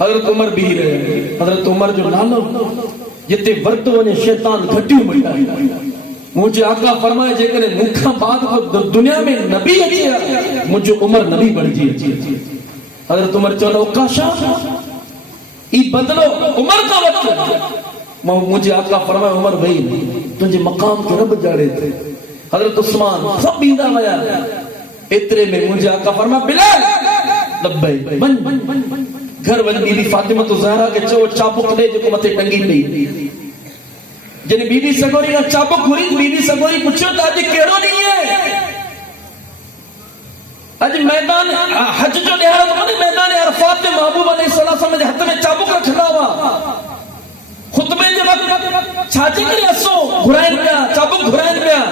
हजरत उमर बीह रहे हजरत उमर जो नालो जिते वरतो वने शैतान घटियूं मटाई मुझे आका फरमाए जेकरे मुखा बाद दुनिया में नबी अचे मुझे उमर नबी बणजी हजरत उमर चवंदा उकाशा ई बदलो उमर का वक्त मुझे आका फरमाए उमर भाई तुझे मकाम के रब जाने थे हजरत उस्मान सब बींदा वया इतरे में मुझे आका फरमाए बिलाल लब्बैक बन घर वन बीबी फातिमा तो ज़हरा के चो चाबुक दे जो मथे टंगी पई जने बीबी सगोरी का चाबुक घुरी बीबी सगोरी पूछो तो आज केड़ो नहीं है आज मैदान हज जो ॾियारो तो कोन्हे मैदान अरफात में महबूब अलैहिस्सलाम जे हथ में चाबुक रखंदा हुआ खुतबे जे वक्त छाजे करे असो घुराइन पिया चाबुक घुराइन पिया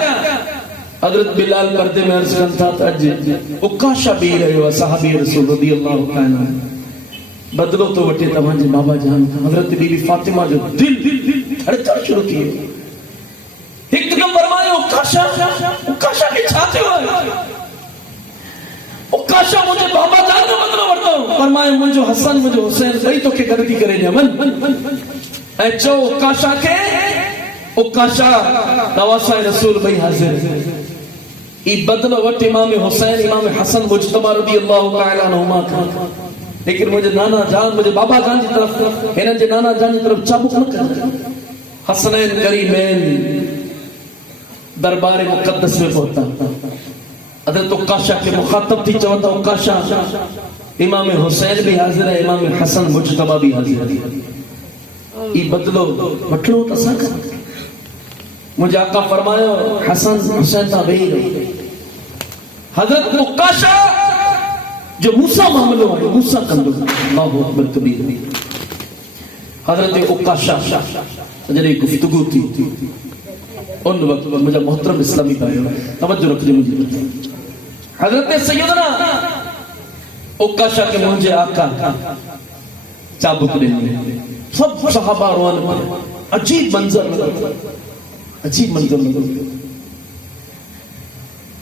हजरत बिलाल पर्दे में अर्ज कन था अज उकाशा भी रहियो सहाबी रसूल रदियल्लाहु ताला बदलो तो वटे तव्हांजे बाबा जान हजरत बीबी फातिमा जो दिल धड़कण शुरू थी हिकदम फरमायो उकाशा के छा थियो उकाशा मुझे बाबा जान जो बदलो वठो फरमायो मुझो हसन मुझो हुसैन सही तोखे गरदी करे ॾिया वन ऐं चो उकाशा के उकाशा नवासा रसूल भई हाजिर ई बदलो वट इमाम हुसैन इमाम हसन मुजतबा रदियल्लाहु ताला अन्हुमा लेकिन मुझे नाना जान मुझे बाबा जान की तरफ हिनन जे नाना जान की तरफ चाबुक न कर हसनैन करीमैन दरबार मुकद्दस में पहुंचा हजरत उकाशा के मुखातब थी चवंदा उकाशा इमाम हुसैन भी हाजिर है इमाम हसन मुजतबा भी हाजिर है ई बदलो वठणो त असां मुझे आका फरमायो हसन हुसैन ता वेही रहो हजरत उकाशा जो मूसा मामलो है मूसा कंदो अल्लाहु अकबर कबीर हजरत उकाशा जॾहिं गुफ्तगू थी उन वक्त मुझे मोहतरम इस्लामी भाइयों तवज्जो रखिए मुझे हजरत सैयदना उकाशा के मुझे आका चाबुक दे सब सहाबा रोन अजीब मंजर लगा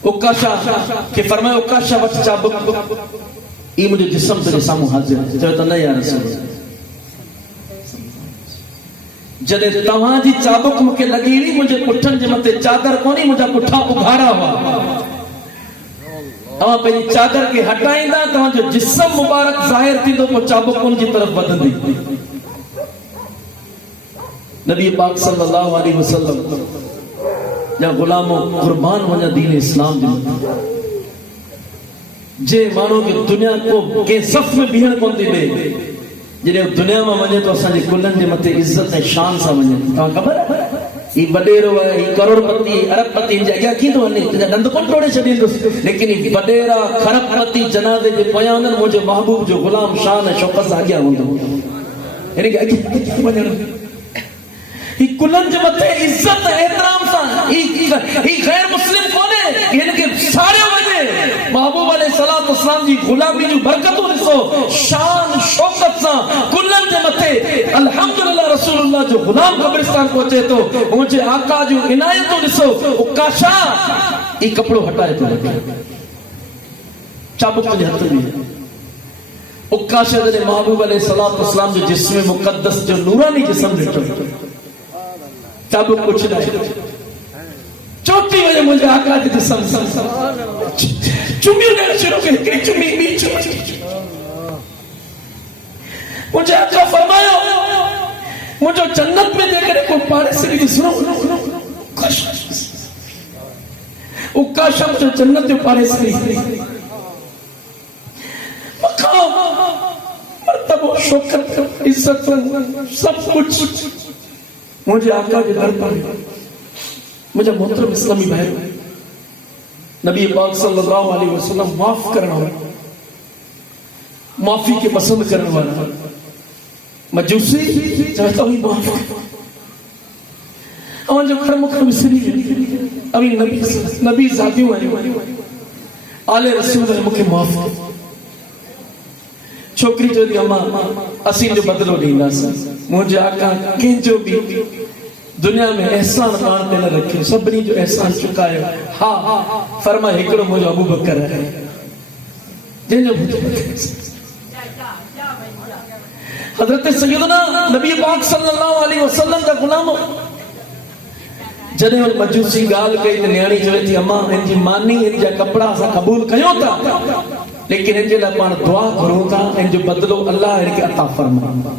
उकाशा के फरमाया उकाशा वट चाबुक ई मुझे जिस्म तेरे सामू हाजिर चयो त न यार रसूल जदे तव्हां जी चाबुक मुखे लगी हुई मुझे पुठन जे मथे चादर कोनी मुझा पुठा उघाड़ा हुआ तव्हां पंहिंजी चादर के हटाईंदा तव्हां जो जिस्म मुबारक ज़ाहिर थींदो पोइ चाबुक उन जी तरफ वधंदी नबी पाक सल्लल्लाहु अलैहि वसल्लम या गुलामो कुर्बान वञा दीन इस्लाम जे मानो के दुनिया को के सफ में बीहण कोन थी ॾे जॾहिं दुनिया में वञे तो असांजे कुलनि जे मथे इज्जत ऐं शान सां वञे तव्हां ख़बर आहे ही वडेरो है ही करोड़पति अरबपति जे अॻियां कीअं थो वञे तुंहिंजा ॾंद कोन तोड़े छॾींदुसि लेकिन ही वडेरा खरबपति जनाज़े जे पोयां वञनि मुंहिंजे महबूब जो गुलाम शान ऐं शौक़त सां अॻियां हूंदो हिन खे अॻियां वञणु ही कुलन जे मथे इज्जत एहतराम सां ही गैर मुस्लिम कोने इनके सारे वने महबूब अलैहिस्सलातु वस्सलाम जी गुलामी जो बरकतों ॾिसो शान शौकत सां कुलन जे मथे अल्हम्दुलिल्लाह रसूलुल्लाह जो गुलाम कब्रिस्तान पहुंचे तो मुझे आका जो इनायतों ॾिसो उकाशा ई कपड़ो हटाए तो चाबुक जे हथ में उकाशा जे महबूब अलैहिस्सलातु वस्सलाम जो जिस्म मुकद्दस जो नूरानी जिस्म ॾिठो चाबुक कुछ नहीं चोटी वजे मुझे आका जे सम चुमियो ने शुरू के हिकड़ी चुमी बी मुझे आका फरमायो मुझे जन्नत में देकर को पाड़े से भी सुनो वो काशम जो जन्नत जो पाड़े से मकाम मर्तबा शौकत इज्जत सब कुछ मुझे आका के दर पर मुझे मोहतरम इस्लामी भाई नबी पाक सल्लल्लाहु अलैहि वसल्लम माफ करना वाला माफी के पसंद करने वाला मजूसी चाहता हूँ माफ और जो खर्म खर्म सरी अभी नबी जातियों आए आले रसूल ने मुझे माफ कर छोकरी जो दी अम्मा असीं जो बदलो दींदासीं मुझे आका कंहिंजो भी दुनिया में एहसान पाण ते न रखे सभिनी जो एहसान चुकायो हा फरमा हिकिड़ो मुंहिंजो अबू बकर है जंहिंजो हजरत सैयदना नबी पाक सल्लल्लाहु अलैहि वसल्लम का गुलाम जॾहिं उन मजूसी ॻाल्हि कई त न्याणी चवे थी अम्मा हिनजी मानी हिनजा कपिड़ा असां क़बूल कयूं था लेकिन हिनजे लाइ पाण दुआ करूं था हिनजो बदिलो अल्लाह हिनखे अता फरमाए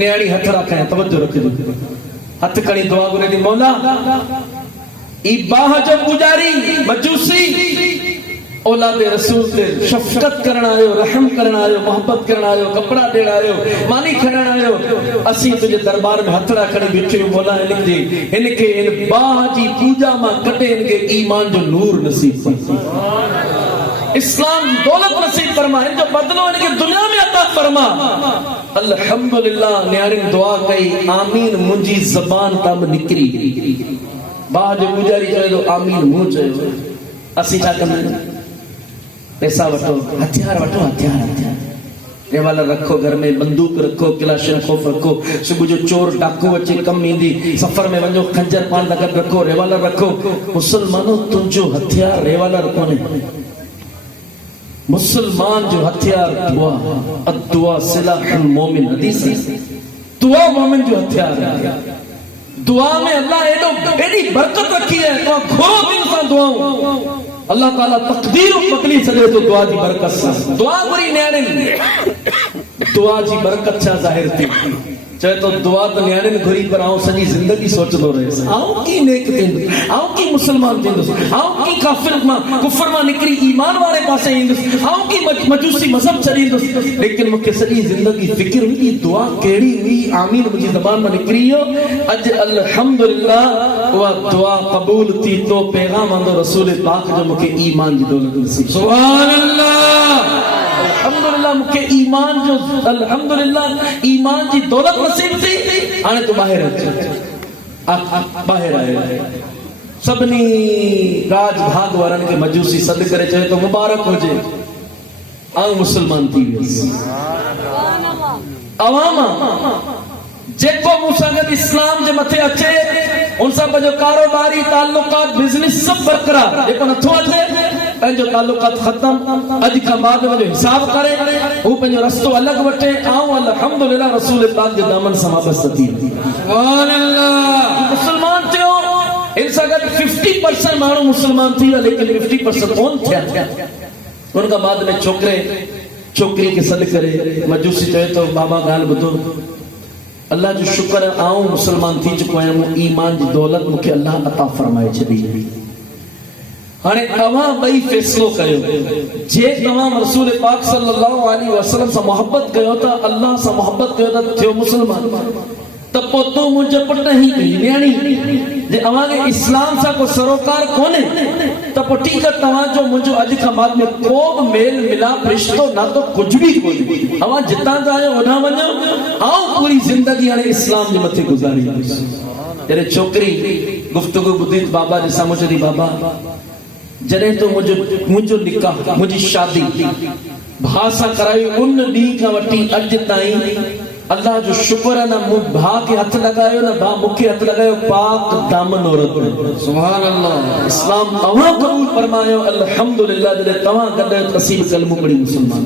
न्याणी हथ रखाए तवज्जो रखिजो हथ खणी दुआ घुरे थी मौला ई बाह जो पुजारी मजूसी औलाद रसूल ते शफकत करण आयो रहम करण आयो मोहब्बत करण आयो कपड़ा देण आयो मानी खणण आयो असीं तुझे दरबार में हथ रखणी बीठियूं मौला हिनखे इन बाह जी पूजा मां कढे हिनखे ईमान जो नूर नसीब फरमा इस्लाम जी दौलत नसीब फरमा हिनजो बदलो हिनखे दुनिया में अता फरमा अल्हम्दुलिल्लाह न्याणी दुआ कई आमीन मुंहिंजी ज़बान तां निकरी बाह जो पुजारी चयो तो आमीन मुंह चयो असीं छा कंदा आहियूं पैसा वठो हथियार रेवालर रखो घर में बंदूक रखो क्लाशनकोफ रखो सुबह जो चोर डाकू अचे कम ईंदी सफर में वञो खंजर पान लॻल रखो रेवालर रखो मुसलमानो तुंहिंजो हथियार रेवालर कोन्हे मुसलमान जो हथियार दुआ अदुआ सिलाहुल मोमिन हदीस दुआ मोमिन जो हथियार है दुआ में अल्लाह एडी बरकत रखी है तो घोरो दिल सां दुआऊं अल्लाह ताला तकदीर बदली सके तो दुआ जी बरकत से दुआ बुरी न्याणे दुआ जी बरकत छा जाहिर थी चाहे तो दुआ तो न्याणे घुरी पर आऊं सजी जिंदगी सोचदो रहे आऊं की नेक थिंदुसि आऊं की मुसलमान थिंदुसि आऊं की काफिर मां कुफर मां निकरी ईमान वाले पासे इंदुसि आऊं की मजूसी मजहब छॾींदुसि लेकिन मूंखे सॼी जिंदगी फिक्र हुई दुआ कहिड़ी हुई आमीन मुंहिंजी ज़बान मां निकिरी वियो अॼु अल्हम्दुलिल्लाह उहा दुआ क़बूल थी तो पैगाम आंदो रसूल पाक जो मूंखे ईमान जी दौलत नसीब सुभान अल्लाह अल्हम्दुलिल्लाह मूंखे ईमान जो अल्हम्दुलिल्लाह ईमान जी दौलत नसीब थी हाणे तू ॿाहिरि अच ॿाहिरि आयो सभिनी राज भाग वारनि खे मजूसी सॾु करे चयो तो मुबारक हुजे आऊं मुसलमान थी वियुसि अवाम जेको मूंसां गॾु इस्लाम जे मथे अचे उन सां पंहिंजो कारोबारी ताल्लुकात बिज़नेस सभु बरक़रार जेको नथो अचे पंहिंजो ताल्लुकात ख़त्म अॼु खां बाद मुंहिंजो हिसाब करे हू पंहिंजो रस्तो अलॻि वठे आऊं अल्हम्दुलिल्लाह रसूल पाक जे दामन सां वापसि थी सुभान अल्लाह मुसलमान थियो इन सां गॾु 50% माण्हू मुसलमान थी विया लेकिन 50% कोन थिया उन खां बाद में छोकिरी खे सॾु करे मजूसी चए तो बाबा ॻाल्हि ॿुधो अल्लाह जो शुक्र आऊं मुसलमान थी चुको आहियां ईमान जी दौलत मूंखे अल्लाह अता फरमाए छॾी हाणे तव्हां ॿई फ़ैसिलो कयो जे तव्हां रसूल पाक सल्लल्लाहु अलैहि वसल्लम सां मोहब्बत कयो था अल्लाह सां मोहब्बत कयो था थियो मुसलमान त पोइ तूं मुंहिंजो पुट ई न्याणी जे अव्हांखे इस्लाम सां को सरोकार कोन्हे त पोइ ठीकु आहे तव्हांजो मुंहिंजो अॼु खां बाद में को बि मेल मिलाप रिश्तो नातो कुझु बि कोन्हे अव्हां जितां जा आहियो होॾां वञो ऐं पूरी ज़िंदगी हाणे इस्लाम जे मथे गुज़ारींदुसि जॾहिं छोकिरी गुफ़्तगू ॿुधी बाबा जे साम्हूं चई बाबा जॾहिं तो मुंहिंजो निकाह मुंहिंजी शादी भाउ सां कराई उन ॾींहं खां वठी अॼु ताईं अल्लाह जो शुक्र है ना भाउ खे हथ लगायो ना भाउ मूंखे हथ लगायो पाक दामन औरत सुभान अल्लाह इस्लाम तव्हां क़बूल फरमायो अल्हम्दुलिल्लाह जॾहिं तव्हां गॾु तस्लीम कलमो पढ़ी मुसलमान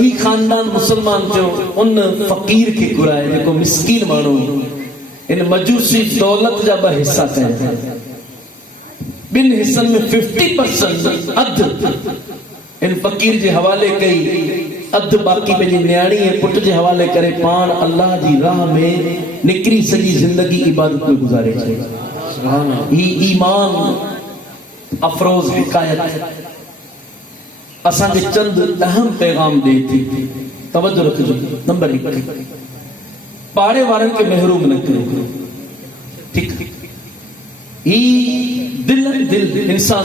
ही खानदान मुसलमान थियो उन फ़कीर खे घुराए जेको मिस्कीन माण्हू इन मजूसी दौलत जा ॿ हिस्सा कया बिन हिस्सन में 50% अध इन फकीर जे हवाले कई, अध बाकी पंहिंजी न्याणी ऐं पुट जे हवाले करे पाण अल्लाह जी राह में निकरी सॼी जिंदगी इबादत में गुज़ारे छॾी। ही ईमान अफरोज हिकायत असांखे चंद अहम पैगाम ॾे थी। तवज्जो रखिजो। नंबर 1, पाड़े वारनि खे महरूम न कयो। ठीक, ही दिल इंसान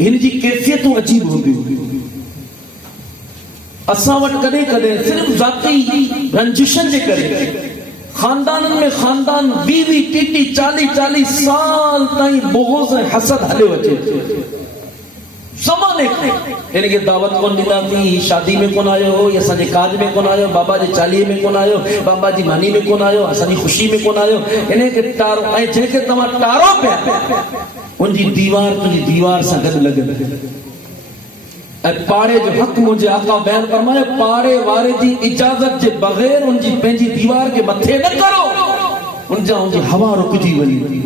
इन जी कैफियतूं अजीब हूंदियूं। असां वटि कॾहिं कॾहिं सिर्फ़ ज़ाती रंजिशन जे करे खानदाननि में खानदान 20, 30, 40 साल ताईं बुग़्ज़ ऐं हसद हलियो अचे। ज़माने इनखे दावत कोन ॾींदासीं, शादी में कोन आयो हो, या असांजे काज में कोन आयो, बाबा जे चालीहे में कोन आयो, बाबा जी मानी में कोन आयो, असांजी ख़ुशी में कोन आयो। इनखे टारो, ऐं जंहिंखे तव्हां टारो पिया उनजी दीवार तुंहिंजी दीवार सां गॾु लॻल। ऐं पाड़े जो हक़ मुंहिंजे आका बयान फरमाए, पाड़े वारे जी इजाज़त जे बग़ैर उनजी पंहिंजी दीवार के मथे न करो, उनजी हवा रुकजी वञे।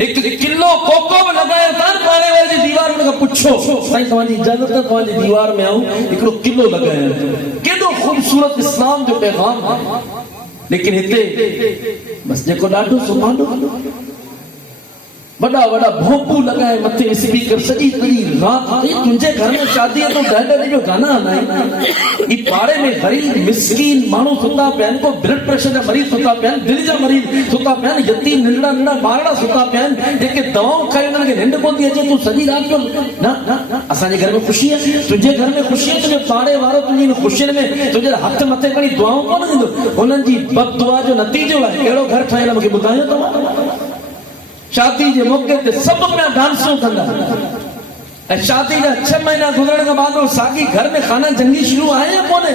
एक किलो कोको भी लगाया था पाड़े वाले जी दीवार में पुछो साईं तव्हांजी इजाज़त है तव्हांजी दीवार में आऊं हिकिड़ो किलो लगाया। केॾो खूबसूरत इस्लाम जो पैगाम है। लेकिन हिते बस जेको ॾाढो सुभाणे बड़ा बड़ा भोपू लगाए मथे स्पीकर सजी रात तुझे घर में शादी है तो डैडी जो गाना हलाए। ई पाड़े में गरीब मिस्कीन मानू सुता पहन को ब्लड प्रेशर का मरीज सुता पहन, दिल जा मरीज सुता पहन, यतीम नंढड़ा नंढड़ा ॿारड़ा सुता पहन, जेके दवाऊं खाई उन्हनि खे निंड कोन थी अचे। तूं सॼी रात जो न असांजे घर में ख़ुशी है, तुंहिंजे घर में ख़ुशी है, तुंहिंजे पाड़े वारो तुंहिंजी ख़ुशियुनि में तुंहिंजे हथ मथे खणी दुआऊं कोन ॾींदो। उन्हनि जी बददुआ जो नतीजो आहे। कहिड़ो घर ठहियल मूंखे ॿुधायो तव्हां। शादी के मौके ते सब पिया डांसूं कंदा ऐं शादी जा 6 महीना गुज़रण खां बाद साॻी घर में खाना जंगी शुरू आहे या कोन्हे।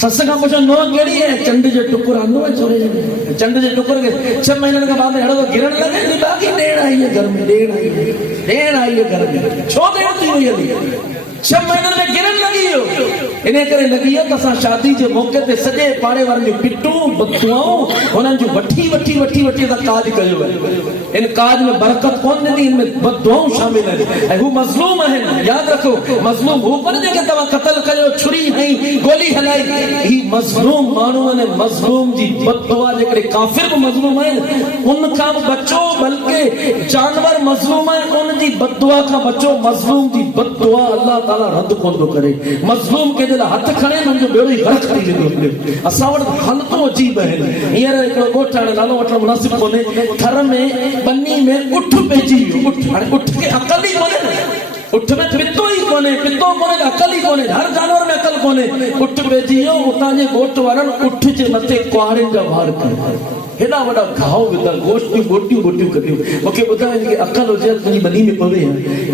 सस खां पुछो नो कहिड़ी है, चंड जो टुकुर आंदो आहे छोरे जो, चंड जे टुकुर के 6 महीननि खां बाद अहिड़ो गिरण लॻे बाक़ी ॾेण आई है घर में, ॾेण आई है घर में। छो ॾेण थी वई हली 6 महीननि में गिरण लॻी वियो। इन करे लॻी आहे त असां शादी जे मौके ते सॼे पाड़े वारनि जूं पिटूं बददुआऊं हुननि जूं वठी असां काज कयो आहे। इन काज में बरकत कोन ॾिनी, इन में बददुआऊं शामिल आहिनि ऐं हू मज़लूम आहिनि। यादि रखो, मज़लूम हू कोन जेके तव्हां क़त्ल कयो, छुरी हई, गोली हलाई। ही मज़लूम माण्हू आहिनि। मज़लूम जी बददुआ जेकॾहिं काफ़िर बि मज़लूम आहिनि उन खां बि बचो, बल्कि जानवर मज़लूम आहे उन जी बददुआ खां बचो। मज़लूम जी बददुआ अल्लाह ताला रद्द कोन थो करे। मज़लूम के दिल हथ खणे मुंहिंजो बेड़ो ई गरक थी वेंदो। असां वटि हालतूं अजीब आहिनि। हींअर हिकिड़ो ॻोठ हाणे नालो वठणु मुनासिब कोन्हे, थर में बनी में उठ पइजी वियो। हाणे उठ खे अकल ई कोन्हे, उठ में पितो ई कोन्हे, पितो कोन्हे त अकल ई कोन्हे। हर जानवर में अकल कोन्हे। उठ पइजी वियो। उतां जे ॻोठ वारनि उठ जे मथे कुआड़ियुनि जा वार कया, हेॾा वॾा घाव विधा, गोटियूं कढियूं। मूंखे ॿुधायो कि अकल हुजे तुंहिंजी बनी में पवे।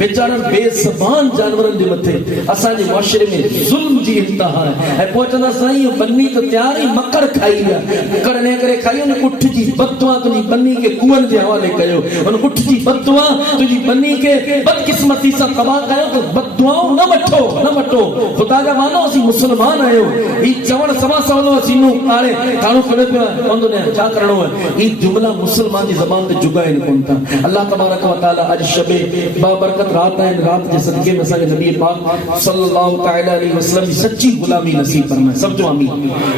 वीचारनि बेज़बान जानवरनि जे मथे असांजे मुआशरे में ज़ुल्म जी इंतिहा आहे। ऐं पोइ चवंदा साईं बनी त तयार ई मकड़ खाई विया, मकड़ इन करे खाई उन उठ जी बददुआ तुंहिंजी बनी खे कुअनि जे हवाले कयो। उन उठ जी बददुआ तुंहिंजी बनी खे बदकिस्मती सां तबाह कयो। त बददुआऊं न वठो। ख़ुदा जा मानो असीं मुस्लमान आहियूं। ही चवण सवा सवलो आहे, सीनो आड़े काणो खड़े पियो आहे, पवंदो न छा करणो आहे। ही जुमला मुसलमान जी ज़बान ते जुगाइनि कोन था। अल्लाह तबारक व तआला अॼु शबे बाबरकत रात आहिनि। रात जे सदके में असांजे नबी पाक सल्लल्लाहु तआला अलैहि वसल्लम जी सच्ची गुलामी नसीब फरमाए। समझो आमीन।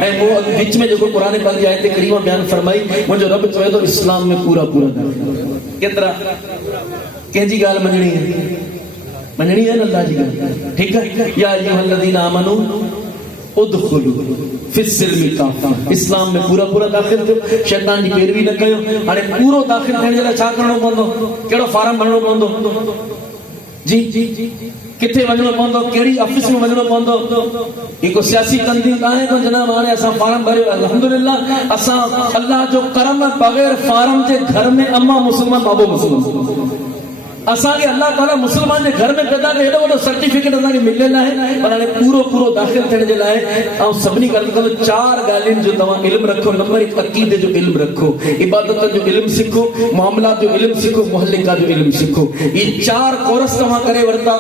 ऐं वो विच में जेको क़ुरान पाक जी आयत करीमा बयान फरमाई, मुंहिंजो रब चवे थो इस्लाम में पूरा केतिरा कंहिंजी ॻाल्हि मञणी है न अल्लाह जी ॻाल्हि। ठीकु आहे। या अय्युहल्लज़ीना आमनू उदखुलू फिस्सिल्मि काफ़ा। इस्लाम में पूरा दाखिल थियो। शैतान जी पैरवी न कयो। हाणे पूरो दाखिल थियण जे लाइ छा करणो पवंदो? कहिड़ो फार्म भरणो पवंदो? जी किथे वञणो पवंदो? कहिड़ी ऑफिस में वञणो पवंदो? हिकु सियासी तंज़ीम त आहे कोन जनाब। हाणे असां फार्म भरियो, अल्हम्दुलिल्लाह। असां अल्लाह जो करम बग़ैर फार्म जे घर में अम्मा मुस्लमान बाबो मुस्लमान। असांखे अल्लाह ताला मुसलमान जे घर में पैदा करे हेॾो वॾो सर्टिफिकेट असांखे मिलियल आहे। पर हाणे पूरो दाख़िल थियण जे लाइ ऐं सभिनी खां 4 ॻाल्हियुनि जो तव्हां इल्मु रखो। नंबर 1 अक़ीदे जो इल्मु रखो, इबादत जो इल्मु सिखो, मामलात जो इल्मु सिखो, मुहल्लिका जो इल्मु सिखो। ये 4 कोर्स तव्हां करे वरिता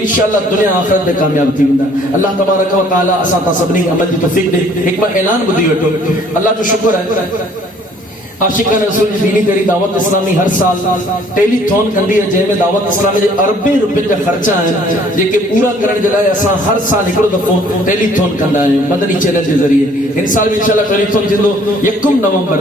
इंशाअल्लाह दुनिया आख़िरत में कामयाब थी वेंदा। अल्लाह तबारक व तआला असां सां सभिनी अमल जी तौफ़ीक़ ॾे। हिकु बार ऐलान ॿुधी वठो। अल्लाह जो शुक्र आहे आशिकान रसूल जी दीनी तेरी दावत इस्लामी हर साल टेलीथॉन कंदी है जंहिंमें दावत इस्लामी जे अरबे रुपयनि जा ख़र्चा आहिनि जेके पूरा करण जे लाइ असां हर साल हिकिड़ो दफ़ो टेलीथॉन कंदा आहियूं मदनी चैनल जे ज़रिए। हिन साल में इंशाअल्लाह टेलीथॉन थींदो 1 नवंबर